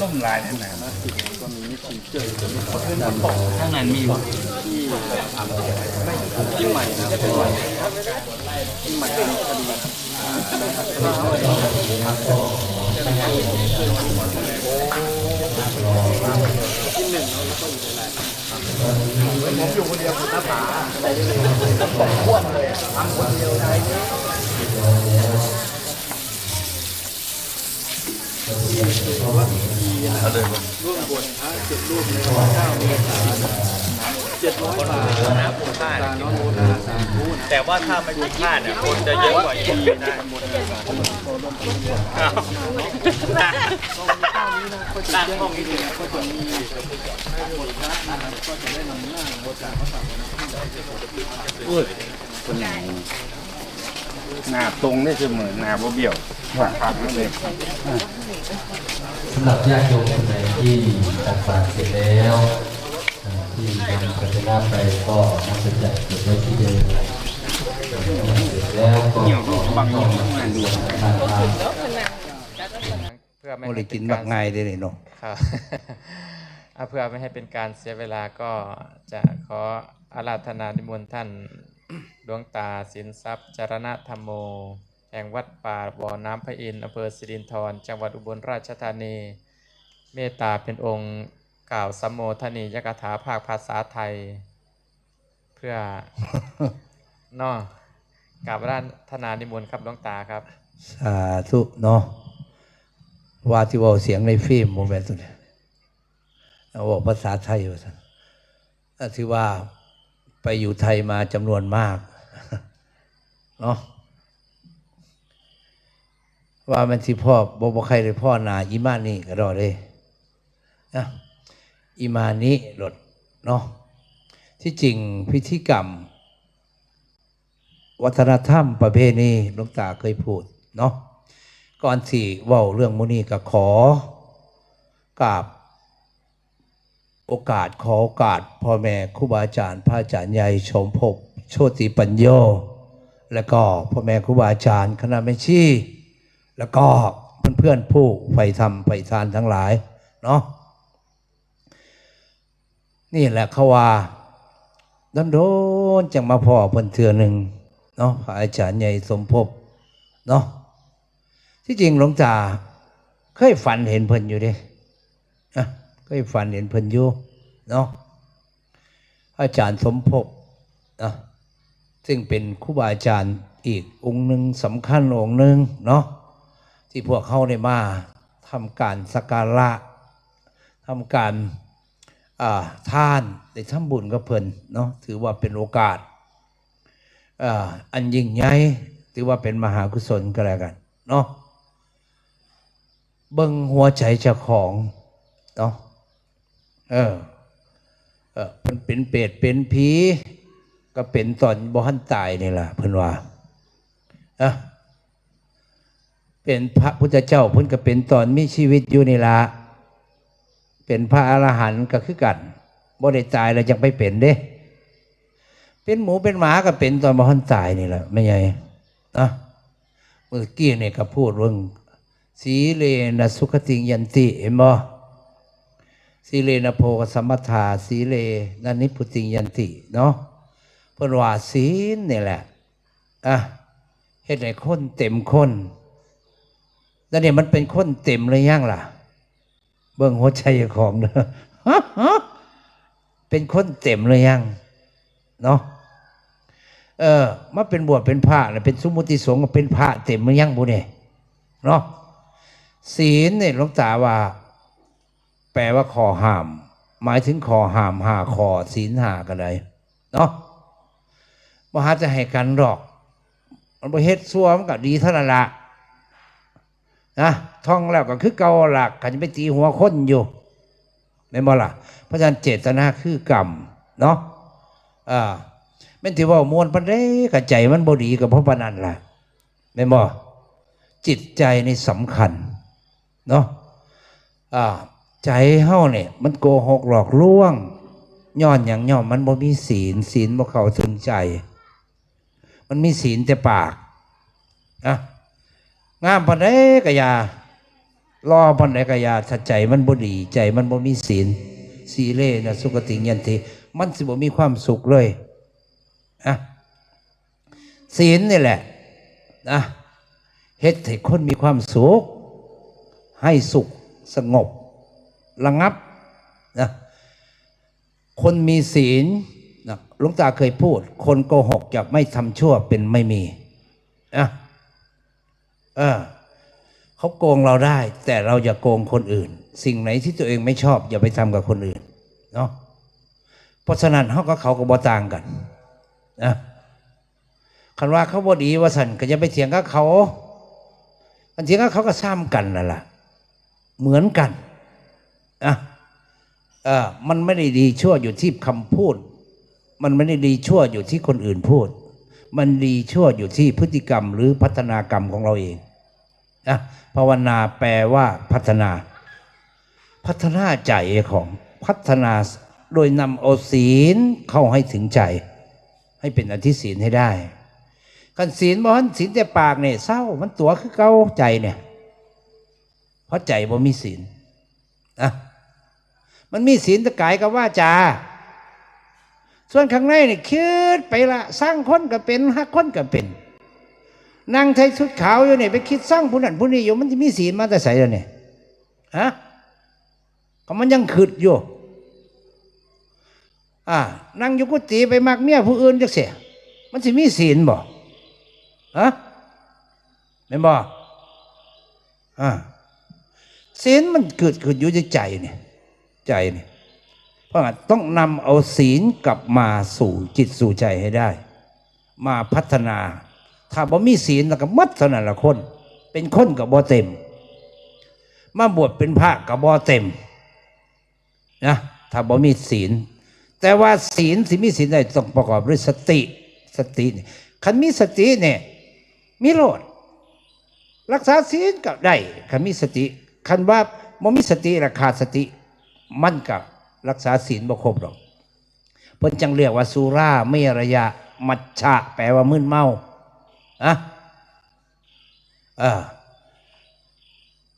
นุ่มลายแน่น ก็มีมิชิเจอข้างนั้นมีอยู่ที่ใหม่นะครับที่ใหม่ที่คดีผมอยู่คนเดียวคุณน้าผาอะไรได้เลยต้องขวนเลยทำคนเดียวได้ร่วมบวชพระ7 รูปในวัน9 เมษายน 700 บาท น้ำปูผ้า สา เนี่ย น้องโมนาสาธุนะ แต่ว่าถ้าไม่มีผ้าเนี่ยคนจะเยอะกว่าอย่างนี้นะอ้าวตั้งห้องนี้เลย ก็จะมีให้บทพระนะครับก็จะได้นำหน้าบทจากพระสัมมาสัมพุทธเจ้า อุ้ยคนไหนหน้าตรงได้เสมอหน้าบ่เบี้ยวผักนั่นเอง สำหรับญาติโยมคนไหนที่ตักบาตรเสร็จแล้วที่นำปัจจัยไปก็นำไปแจกเก็บไว้ที่เดิมเสร็จแล้วก็ขอบังยมงานด่วนทาง เพื่อไม่ โม ให้ ได้กิ เป็น น บั กาก ร ง่ายเด้นี่เนาะ ครับ เพื่อไม่ให้เป็นการเสียเวลาก็จะขออาราธนานิมนต์ท่าน ดวงตาสินทรัพย์จารณธรรมโม แห่งวัดป่าบ่อน้ำพระอินทร์อำเภอสิรินธรจังหวัดอุบลราชธานี เมตตาเป็นองค์กล่าวสัมโมทนียกถาภาคภาษาไทย เพื่อ นอกราบอาราธนานิมนต์ครับหลวงตาครับ สาธุเนาะว่าที่เว่าเสียงในฟิล์มโมเมนต์ตัวนี้เอาบอกภาษาไทยว่าสันที่ว่าไปอยู่ไทยมาจำนวนมาก เนาะว่ามันที่พ่อบอกใครเลยพ่อนาอิมานี่ก็รอเลยนะอิมานิหลดเนาะที่จริงพิธีกรรม วัฒนธรรมประเพณีหลวงตาเคยพูดเนาะก่อนที่เว้าเรื่องมุนีก็ขอกราบโอกาสพ่อแม่ครูบาอาจารย์พระอาจารย์ใหญ่ชมภพโชติปัญโยและก็พ่อแม่ครูบาอาจารย์คณะแม่ชีแล้วก็เพื่อนๆผู้ใฝ่ธรรมใฝ่ทานทั้งหลายเนาะนี่แหละเขาว่าโดนจังมาพ่อเพิ่นเทื่อหนึ่งเนาะพระอาจารย์ใหญ่สมภพเนาะที่จริงหลวงตาเคยฝันเห็นเพิ่นอยู่ดินะเคยฝันเห็นเพิ่นอยู่เนาะอาจารย์สมภพนะซึ่งเป็นครูบาอาจารย์อีกองค์หนึ่งสำคัญองค์หนึ่งเนาะที่พวกเขาได้มาทำการสักการะทำการท่านได้ทำบุญกับเพิ่นเนาะถือว่าเป็นโอกาสอันยิ่งใหญ่ถือว่าเป็นมหากุศลก็แล้วกันเนาะเบิ่งหัวใจเจ้าของเนาะมันเป็นเปรตเป็นผีก็เป็นตอนบ่ทันตายนี่ล่ะเพิ่นว่าเป็นพระพุทธเจ้าเพิ่นก็เป็นตอนมีชีวิตอยู่นี่ล่ะเป็นพระอรหันต์ก็คือกันบ่ได้ตายแล้วจังไปเป็นเด้เป็นหมูเป็นหมาก็เป็นตอนบ่ทันตายนี่แหละไม่ใหญ่นะเมื่อกี้เนี่ยก็พูดเรื่องสีเลนะสุขติยันติเห็นบ่สีเลนะโพกสัมปทาสีเลนะนิพพุติยันติเนาะเพิ่นว่าศีลนี่แหละเฮ็ดให้คนเต็มคนแล้วเนี่ยมันเป็นคนเต็มหรือยังล่ะเบิ่งหัวใจของเด้อ เป็นคนเต็มหรือยังเนาะมาเป็นบวชเป็นพระน่ะเป็นสมมุติสงฆ์เป็นพระเต็มหรือยังบุเนี่ยเนาะศีลเนี่ยหลวงตาว่าแปลว่าข้อห้าม หมายถึงข้อห้าม5ข้อศีล5ก็ได้เนาะบ่หาจะให้กันหรอกมันบ่เฮ็ดซั่วมันก็ดีเท่านั้นล่ะนะท่องแล้วก็คือเก่าหลักก็จะไปตีหัวคนอยู่แม่นบ่ล่ะเพราะฉะนั้นเจตนาคือกรรมเนาะแม่นที่ว่ามวลปานใดก็ใจมันบ่ดีก็เพราะปานนั้นล่ะแม่นบ่จิตใจนี่สำคัญเนาะใจเฮาเนี่ยมันโกหกหลอกลวงย้อนหยังย้อนมันบ่มีศีลบ่เข้าถึงใจมันมีศีลแต่ปากงามปานใดก็อย่ารอปานใดก็อย่าถ้าใจมันบ่ดีใจมันบ่มีศีลสีเลนะสุขติยันติมันสิบ่มีความสุขเลยศีลนี่แหละเฮ็ดให้คนมีความสุขให้สุขสงบระงับคนมีศีลหลวงตาเคยพูดคนโกหกจะไม่ทำชั่วเป็นไม่มีเขาโกงเราได้แต่เราอย่าโกงคนอื่นสิ่งไหนที่ตัวเองไม่ชอบอย่าไปทำกับคนอื่นเนาะเพ ราะฉะนั้นเขาก็เขาก็บ่ต่างกันนะคันว่าเขาบ่ดีว่าสันก็จะไปเถียงกับเขาอันเถียงกับเขาก็ซ้ำกันนั่นแหละเหมือนกันนะมันไม่ได้ดีชั่วอยู่ที่คำพูดมันไม่ได้ดีชั่วอยู่ที่คนอื่นพูดมันดีชั่วอยู่ที่พฤติกรรมหรือพัฒนากรรมของเราเองนะภาวนาแปลว่าพัฒนาใจของพัฒนาโดยนำเอาศีลเข้าให้ถึงใจให้เป็นอธิศีลให้ได้กันศีลบ่ฮั่นศีลแต่ปากเนี่ยเศร้ามันตัวคือเก่าใจเนี่ยเพราะใจบ่มีศีลนะมันมีศีลแต่กายกับวาจาส่วนข้างในนี่คิดไปละสร้างคนก็เป็นหักคนก็เป็นนั่งใช้ชุดขาวอยู่เนี่ยไปคิดสร้างผู้นั้นผู้นี้อยู่มันจะมีศีลมาแต่ใส่แล้วเนี่ยฮะก็มันยังขึ้นอยู่นั่งอยู่กุฏิไปมักเมียผู้อื่นจักเสียมันจะมีศีลบ่ฮะไม่นบ่ศีลมันเกิดขึ้นอยู่ในใจเนี่ยใจเนี่ยเพราะงั้นต้องนำเอาศีลกลับมาสู่จิตสู่ใจให้ได้มาพัฒนาถ้าบ่มีศีลแล้วก็มัดเท่านั้นละคนเป็นคนกับบ่เต็มมาบวชเป็นพระกับบ่เต็มนะถ้าบ่มีศีลแต่ว่าศีลสิมีศีลได้ต้องประกอบด้วยสติเนี่ยคันมีสติเนี่ยมีโลดรักษาศีลก็ได้คันมีสติคันว่าบ่มีสติราขาดสติมันก็รักษาศีลบ่ครบหรอกเพิ่นจังเรียกว่าสุราเมรยะมัชฌะแปลว่ามึนเมา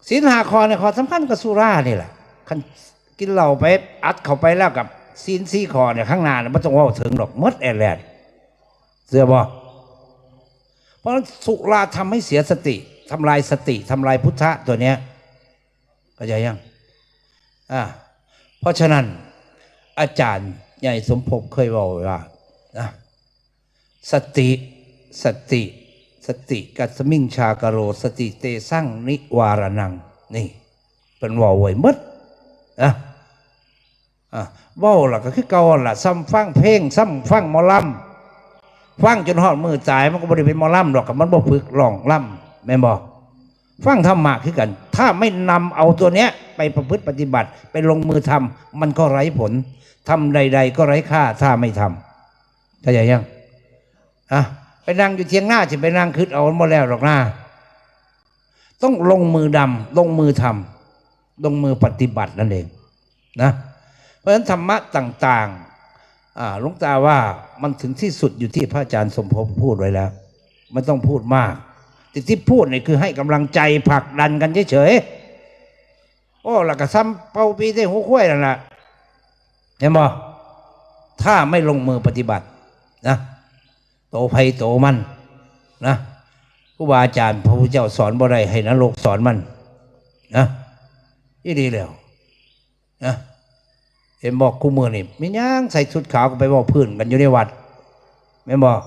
ศีล5 ข้อเนี่ยข้อสำคัญกับสุรานี่แหละคันกินเหล้าไปอัดเข้าไปแล้วกับศีล4 ข้อเนี่ยข้างหน้าเนี่ยมันต้องว่าถึงดอกมดแอแลดเสื้อบ่เพราะสุราทำให้เสียสติทำลายสติทำลายพุทธะตัวเนี้ยเข้าใจยังเพราะฉะนั้นอาจารย์ใหญ่สมภพเคยบอกว่านะสติกัสมิงชากโรสติเตสั่งนิวารนังนี่เป็นว่าไว้มดว่าล่ะก็คือเก่าล่ะซ้ำฟังเพลงซ้ำฟังหมอลำฟังจนหอดมือจ่ายมันก็บ่ได้เป็นหมอลำหรอกกับมันบ่ฝึกร้องลำแม่นบ่ฟังธรรมะคือกันถ้าไม่นำเอาตัวเนี้ยไปประพฤติปฏิบัติไปลงมือทำมันก็ไร้ผลทำใดๆก็ไร้ค่าถ้าไม่ทำเข้าใจยังไปนั่งอยู่เทียงหน้าจะไปนั่งคิดเอาหมดแล้วหรอกนะต้องลงมือลงมือทำลงมือปฏิบัตินั่นเองนะเพราะฉะนั้นธรรมะต่างๆหลวงตาว่ามันถึงที่สุดอยู่ที่พระอาจารย์สมภพพูดไว้แล้วไม่ต้องพูดมากที่พูดนี่คือให้กำลังใจผลักดันกันเฉยๆหลักกระซ้ำเป่าปีได้หัวคุ้ยนั่นแหละเห็นบ่ถ้าไม่ลงมือปฏิบัตินะโตภัยโตมันนะครูบาอาจารย์พระพุทธเจ้าสอนบ่ได้ให้นรกสอนมันนะนี่ดีแล้วนะเห็นบอกคู่มือนี่มีย่างใส่ชุดขาวก็ไปบอกพื้นกันอยู่ในวัดไม่บอก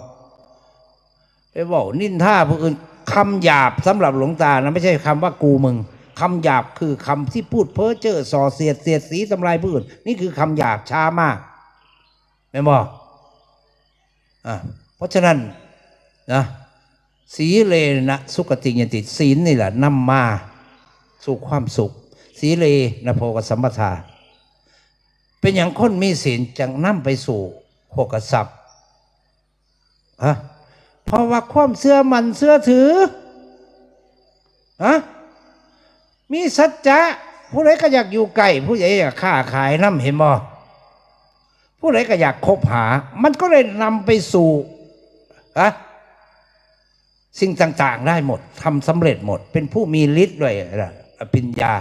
ไปบอกนินท่าผู้อื่นคำหยาบสำหรับหลวงตานะไม่ใช่คำว่ากูมึงคำหยาบคือคำที่พูดเพ้อเจ้อส่อเสียดสีทำลายผู้อื่นนี่คือคำหยาบช้ามากไม่บอกเพราะฉะนั้นนะสีเลนะสุขติยันติศีลนี่แหละนำมาสู่ความสุขสีเลนะโภคสัมปทาเป็นอย่างคนมีศีลจังนำไปสู่โภคทรัพย์เพราะว่าความเชื่อมันเชื่อถือมีสัจจะผู้ใดก็อยากอยู่ใกล้ผู้ใดอยากค้าขายน้ำเห็นบ่ผู้ใดก็อยากคบหามันก็เลยนำไปสู่สิ่งต่างๆได้หมดทำสำเร็จหมดเป็นผู้มีฤทธิ์ด้วยอภิญญา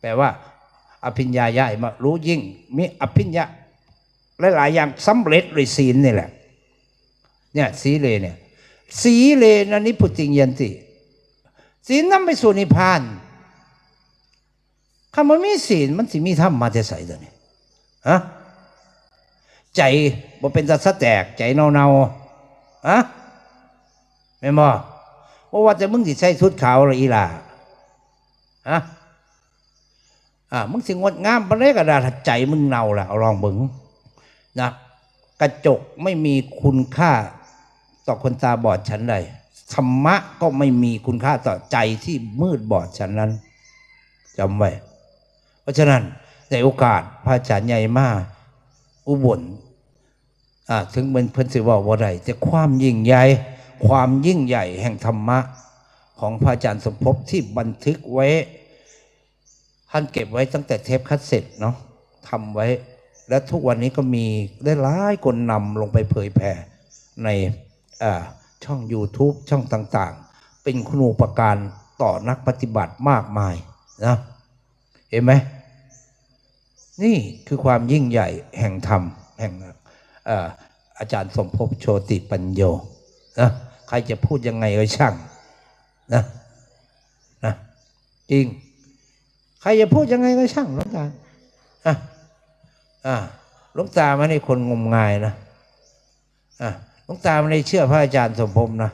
แปลว่าอภิญญาย่ายมารู้ยิ่งมีอภิญญาหลายๆอย่างสำเร็จด้วยศีลนี่แหละเนี่ยสีเลเนี่ยสีเลนะนิพุติยันติศีลนำไปสู่นิพพานคำว่ามีศีลมันสิมีธรรมมาแต่ใส่ตัวนี้ใจบ่เป็นตาสะแตกใจเนาไม่นบ่ว่าจะมึงสิใส่ชุดขาวหรืออีหล่ามึงสิงดงามปานใดก็ได้ถ้าใจมึงเนาล่ะเอาลองเบิ่ง นะกระจกไม่มีคุณค่าต่อคนตาบอดฉันใดธรรมะก็ไม่มีคุณค่าต่อใจที่มืดบอดฉันนั้นจำไว้เพราะฉะนั้นในโอกาสพระอาจารย์ใหญ่มาอุบลถึงเป็นเพิ่นสิว่าบ่ได้แต่ความยิ่งใหญ่แห่งธรรมะของพระอาจารย์สมภพที่บันทึกไว้ท่านเก็บไว้ตั้งแต่เทปคัสเซ็ตเนาะทำไว้และทุกวันนี้ก็มีได้หลายคนนำลงไปเผยแผ่ในช่อง YouTube ช่องต่างๆเป็นคุณูปการต่อนักปฏิบัติมากมายนะเห็นไหมนี่คือความยิ่งใหญ่แห่งธรรมแห่งอาจารย์สมภพโชติปัญโยนะใครจะพูดยังไงก็ช่างนะจริงใครจะพูดยังไงก็ช่างหลวงตาหลวงตาไม่ได้คนงมงายนะหลวงตาไม่ได้เชื่อพระอาจารย์สมภพนะ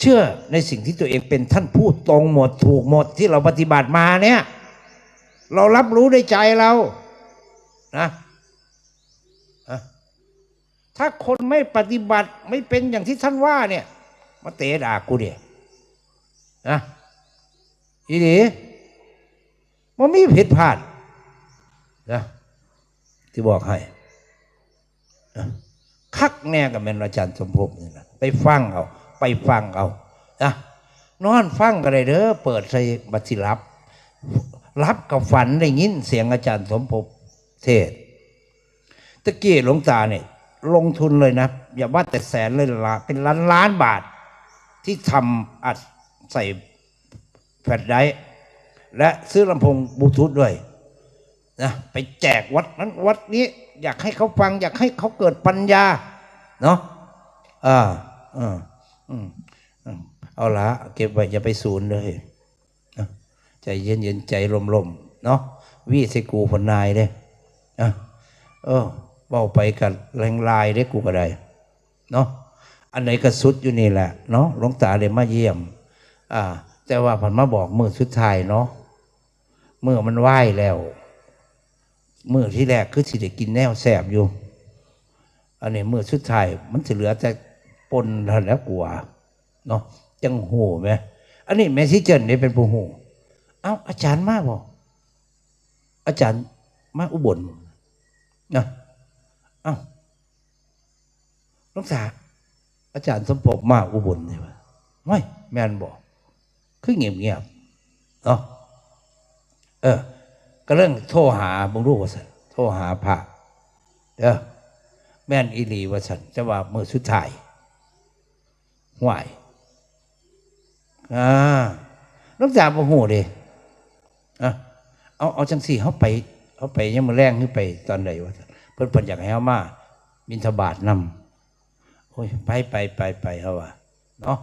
เชื่อในสิ่งที่ตัวเองเป็นท่านพูดตรงหมดถูกหมดที่เราปฏิบัติมาเนี่ยเรารับรู้ในใจเรานะถ้าคนไม่ปฏิบัติไม่เป็นอย่างที่ท่านว่าเนี่ยมาเตะด่ากูเนี่ยนะอีดีมันไม่ผิดพลาดนะที่บอกให้คักแน่กับเป็นอาจารย์สมภพนี่นะไปฟังเอานะนอนฟังกันเลยเด้อเปิดใส่บัตรสิรับกับฝันได้ยินเสียงอาจารย์สมภพเทศตะกี้หลวงตาเนี่ยลงทุนเลยนะอย่าว่าแต่แสนเลยละเป็นล้านบาทที่ทำอัดใส่แฟลชไดรฟ์และซื้อลำโพงบลูทูธด้วยนะไปแจกวัดนั้นวัดนี้อยากให้เขาฟังอยากให้เขาเกิดปัญญาเนาะเอาละเก็บไว้อย่าไปสูญเลยใจเย็นใจลมๆเนาะวิสิกูผลนายเด้เบาไปกับแรงลายได้กูก็ได้เนาะอันไหนก็สุดอยู่นี่แหละเนาะหลวงตาเลยมาเยี่ยมแต่ว่าผ่านมาบอกมือสุดท้ายเนาะเมื่อมันไหว้แล้วมือที่แรกคือสิได้กินแนวแสบอยู่อันนี้มือสุดท้ายมันจะเหลือแต่ปนแล้วกลัวเนาะจังหูไหมอันนี้แม่ที่เจนนี่เป็นผู้หูอาจารย์มาบอกอาจารย์มาอุบลนะหลวงตาอาจารย์สมภพมาอุบลใช่ไหมไม่แม่นบอกคือเงียบเนาะก็เรื่องโทรหาบุญรู้ว่าสันโทรหาพระแม่นอีหลีว่าสันจะว่ามือสุดท้ายห่วยหลวงตาบ่ฮู้เด้เอาจังสี่เขาไปยังมือแรงขึ้นไปตอนไหนวะเพิ่นอยากให้เขามาบิณฑบาตนำโอ้ยไปเขาว่าเนาะ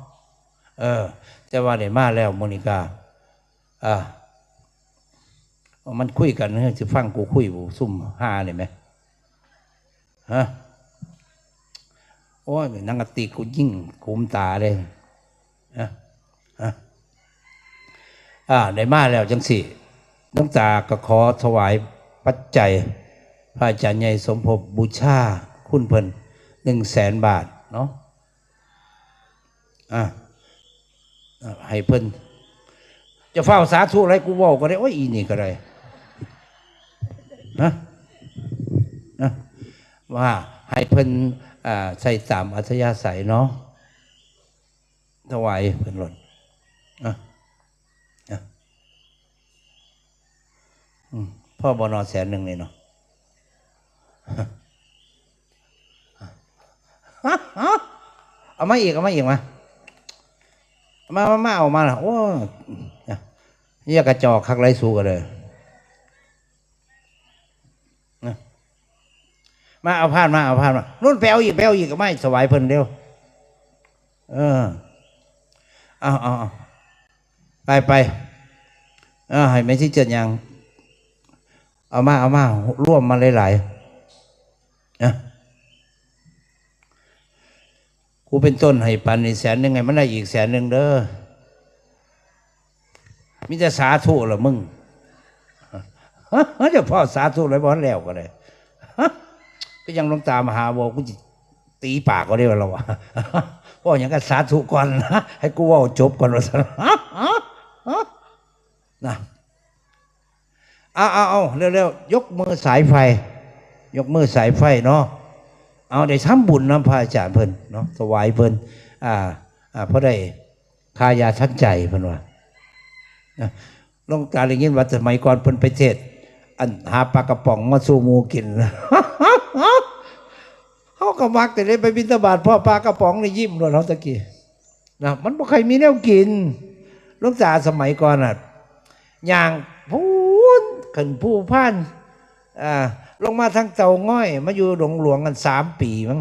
แต่ว่าได้มาแล้วโมนิกามันคุยกันจะฟังกูคุยบูซุ่มห้าเลยไหมโอ้ยนังกติกูยิ่งคุมตาเลยได้มาแล้วจังสี่น้ำตาก็ขอถวายปัจจัยพระอาจารย์ใหญ่สมภพบูชาคุณเพิ่น100,000 บาทเนาะให้เพิ่นจะเฝ้าสาธุอะไรกูบอกก็ได้โอ้ยอีนี่ก็ได้ว่าให้เพิ่นใส่ตามอัธยาศัยเนาะถวายเพิ่นหล่นพ่อบน100,000เลยเนาะเอามาอีกมาเอามาโอ้ยกระจอกคักไรสู้กันเลยมาเอาผ้ามานุ่นแปลวอีกก็ไม่สวายเพิ่นเดียวเอาไปให้ไม่ที่เจ็ดยังเอามาร่วมมาหลายๆนะกูเป็นต้นให้ปันอีก100,000ไงมันได้อีก100,000เด้อมิจะสาธุเหรอมึงเดี๋ยวพ่อสาธุเลยบอลแล้วก็เลยไป ก็ยังหลวงตามหาบอกกูจะตีปากก็ได้ว่าเราอะเพราะอย่างก็สาธุก่อนนะให้กูเว่าจบก่อนว่าซะนะเอาเร็วๆยกมือสายไฟ ยกมือสายไฟเนาะเอาได้ทำบุญน้ำพระอาจารย์เพิ่นเนาะถวายเพิ่นเพราะได้คายาทัดใจเพิ่นว่าหลวงตาได้ยินว่าสมัยก่อนเพิ่นไปเทศน์อันหาปลากระป๋องมาสู่หมูกิน เขาก็มักแต่ได้ไปบิณฑบาตพ่อปลากระป๋องในยิ้มด้วยเราตะกี้นะมันบ่ใครมีแนวกินหลวงตาสมัยก่อนอย่างพูนขึ้นผู้พันลงมาทางเตาง่อยมาอยู่หลวงกัน3 ปีมั้ง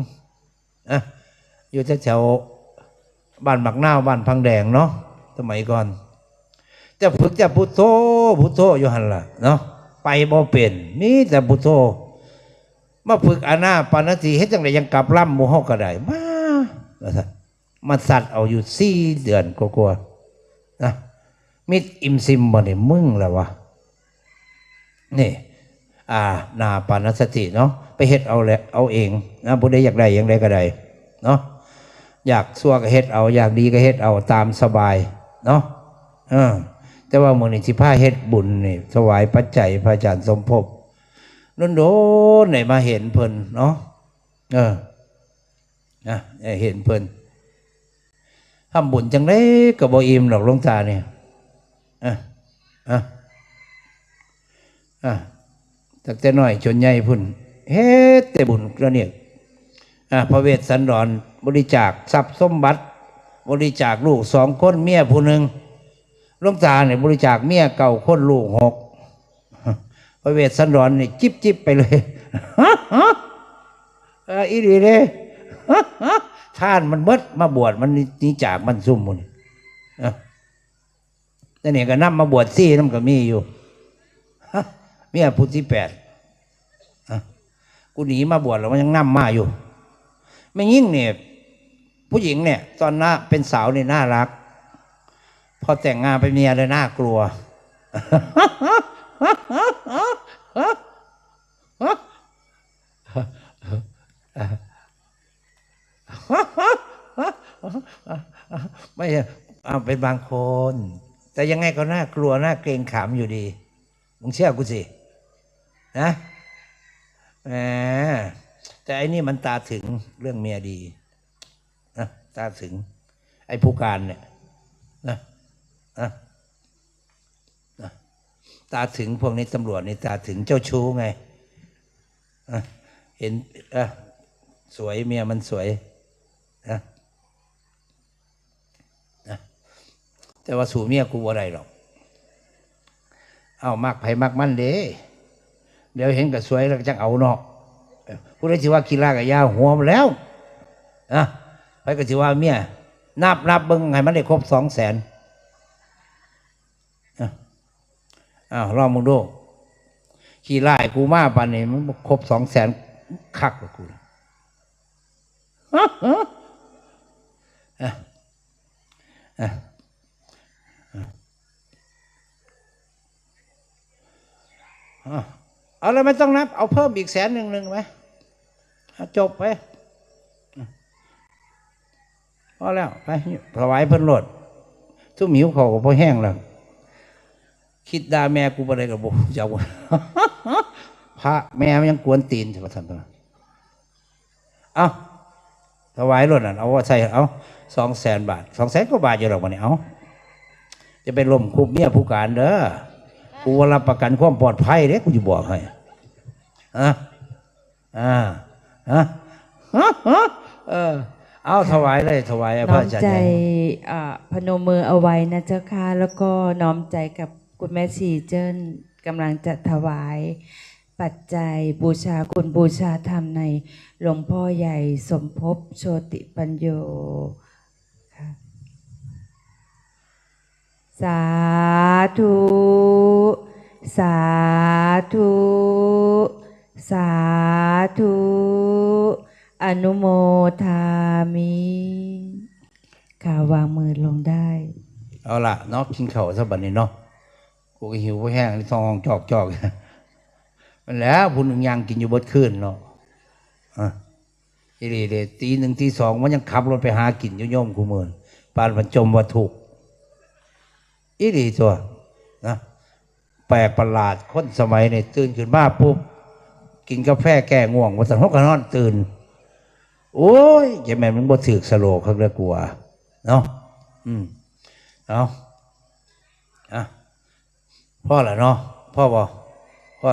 อยู่แถวบ้านหมักนาวบ้านพังแดงเนาะสมัยก่อนจะฝึกจะพุทโธพุทโธอยู่หันล่ะเนาะไปบ่เป็นมีแต่พุทโธมาฝึกอานาปานสติเฮ็ดจังไดยังกลับล่ำหมู่เฮาก็ได้มาสัตว์เอาอยู่4 เดือนกว่าๆนะมิดอิมซิมบ่นี่มึงแล้ววะนี่นาปานสติเนาะไปเฮ็ดเอาแหละเอาเองนะผู้ใดอยากได้อย่างใดก็ได้เนาะอยากชั่วก็เฮ็ดเอาอยากดีก็เฮ็ดเอาตามสบายเนาะแต่ว่ามื้อนี้สิพาเฮ็ดบุญนี่ถวายปัจจัยพระอาจารย์สมภพโดนๆไหนมาเห็นเพิ่นเนาะเห็นเพิ่นทำบุญจังได๋ก็บ่อิ่มหรอกหลวงตาเนี่ยตั้งแต่น้อยจนใหญ่พุ่นเฮ็ดแต่บุญแล้วเนี่ยพระเวสสันดรบริจาคทรัพย์สมบัติบริจาคลูก2 คนเมียผู้หนึ่งหลวงตาเนี่ยบริจาคเมีย9 คนลูก6พระเวสสันดรนี่จิบไปเลยอีดีเลยท่านมันเบิดมาบวชมันนี่จากมันซุ่มมันแต่เนี่ยก็นำมาบวชซี่น้ำก็มีอยู่เมียผู้ที่8กูหนีมาบวชแล้วมันยังนำมาอยู่ไม่ยิ่งเนี่ยผู้หญิงเนี่ยตอนน่าเป็นสาวเนี่ยน่ารักพอแต่งงานไปเมียเลยน่ากลัวไม่เป็นบางคนแต่ยังไงก็น่ากลัวน่าเกรงขามอยู่ดีมึงเชื่อกูสินะแต่ไอ้นี่มันตาถึงเรื่องเมียดีนะตาถึงไอ้ผู้การเนี่ยนะตาถึงพวกนี้ตำรวจนี่ตาถึงเจ้าชู้ไงเห็นสวยเมียมันสวยนะแต่ว่าสู่เมียกูอะไรหรอกเอามากไผ่มากมันเด้เดี๋ยวเห็นกับสวยแล้วจังเอาเนาะผู้ใดที่ว่ากีฬากับยาหัวมาแล้วไปก็ที่ว่าเมียนับเบิ่งให้มันได้ครบ200,000ลองมึงดูขี่ไล่กูมาป่านนี้มันครบ200,000คักกับกูเอาแล้วไม่ต้องนับเอาเพิ่มอีก100,000ไหมจบไปพอแล้วไปถวายเพิ่นโลดทุ่มหิวเขาก็พอแห้งแล้วคิดด่าแม่กูอะไรกับบุเจ้าพระแม่มันยังกวนตีนใช่ไหมท่านเอาถวายโลดเอาว่าใส่เอา200,000 บาท200,000 กว่าบาทอยู่หรอกวันนี้เอาจะไปล้มคุบเมียผู้การเด้อกูรับประกันความปลอดภัยเด้กูจะบอกให้เอาถวายเลยถวายพระอาจารย์น้อมใจพนมมือเอาไว้นะเจ้าค่ะแล้วก็น้อมใจกับคุณแม่ชีเจิ้นกำลังจะถวายปัจจัยบูชาคุณบูชาธรรมในหลวงพ่อใหญ่สมภพโชติปัญโยสาธุสาธุสาธุอนุโมทามิข่าวางมือลงได้เอาล่ะเนาะกินข้าวซะบัดนี้เนาะกูก็หิวแห้งท้องจอกมันแล้วผู้หนึ่งยังกินอยู่บดคืนเนาะ อีหลีเดตีหนึ่งตีสองมันยังขับรถไปหากินโยมกูเมินปานบรรจมว่าถูกอีหลีตัวนะแปลกประหลาดคนสมัยนี่ตื่นขึ้นมาปุ๊บกินกาแฟแก้ง่วงวันสันหกกันนอนตื่นโอ้ยอย่าแม่มึงบ่ถือสโลกเขาเลยกลัวเนาะเอาพ่อแหละเนาะพ่อ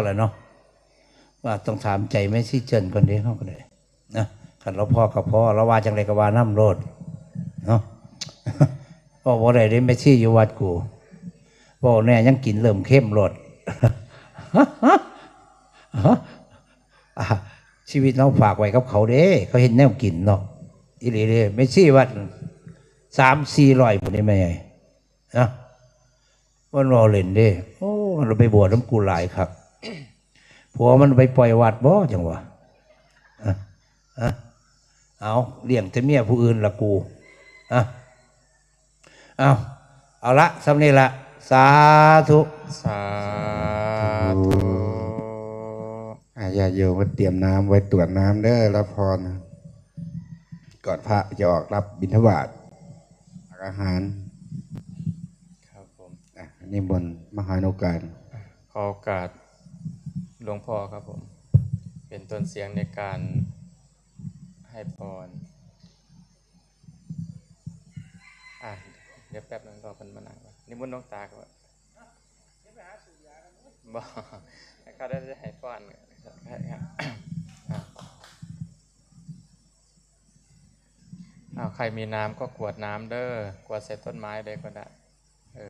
แหละเนาะว่าต้องถามใจไม่ซี่เจนคนเดียวเขาก็ได้นะขันเราพ่อกับพ่อเราว่าจังไรกับว่าน้ำโรดเนาะพ่อบอกอะไรได้ไม่ซี่อยู่วัดกูพ่อแน่ยังกินเริ่มเข้มโรดชีวิตเราฝากไว้กับเขาเด้เขาเห็นแนวกินเนาะอีหลีเด้ไม่ซี่วัด300-400ปุ่นนี่ไม่ไงนะมันรอเล่นเด้โอ้มันไปบวชน้ำกูหลายครับผัวมันไปปล่อยวัดบ่จังวะเอาเลี้ยงแต่เมียผู้อื่นละกูเอาละสำเร็จละสาธุ สาธุ ญาติโยมมาเตรียมน้ำไว้ตรวจน้ำเด้อรับพรก่อนพระจะออกรับบิณฑบาตอาหาร ครับผม นิมนต์มหานุการ ขอโอกาสหลวงพ่อครับผม เป็นต้นเสียงในการให้พรเดี๋ยวแป๊บนึงรอเพิ่นมานั่งก่อนนิมนต์หลวงตาครับบ่ให้เขาได้ให้พรครับใครมีน้ำก็กรวดน้ำเด้อกรวดใส่ต้นไม้เลยก็ได้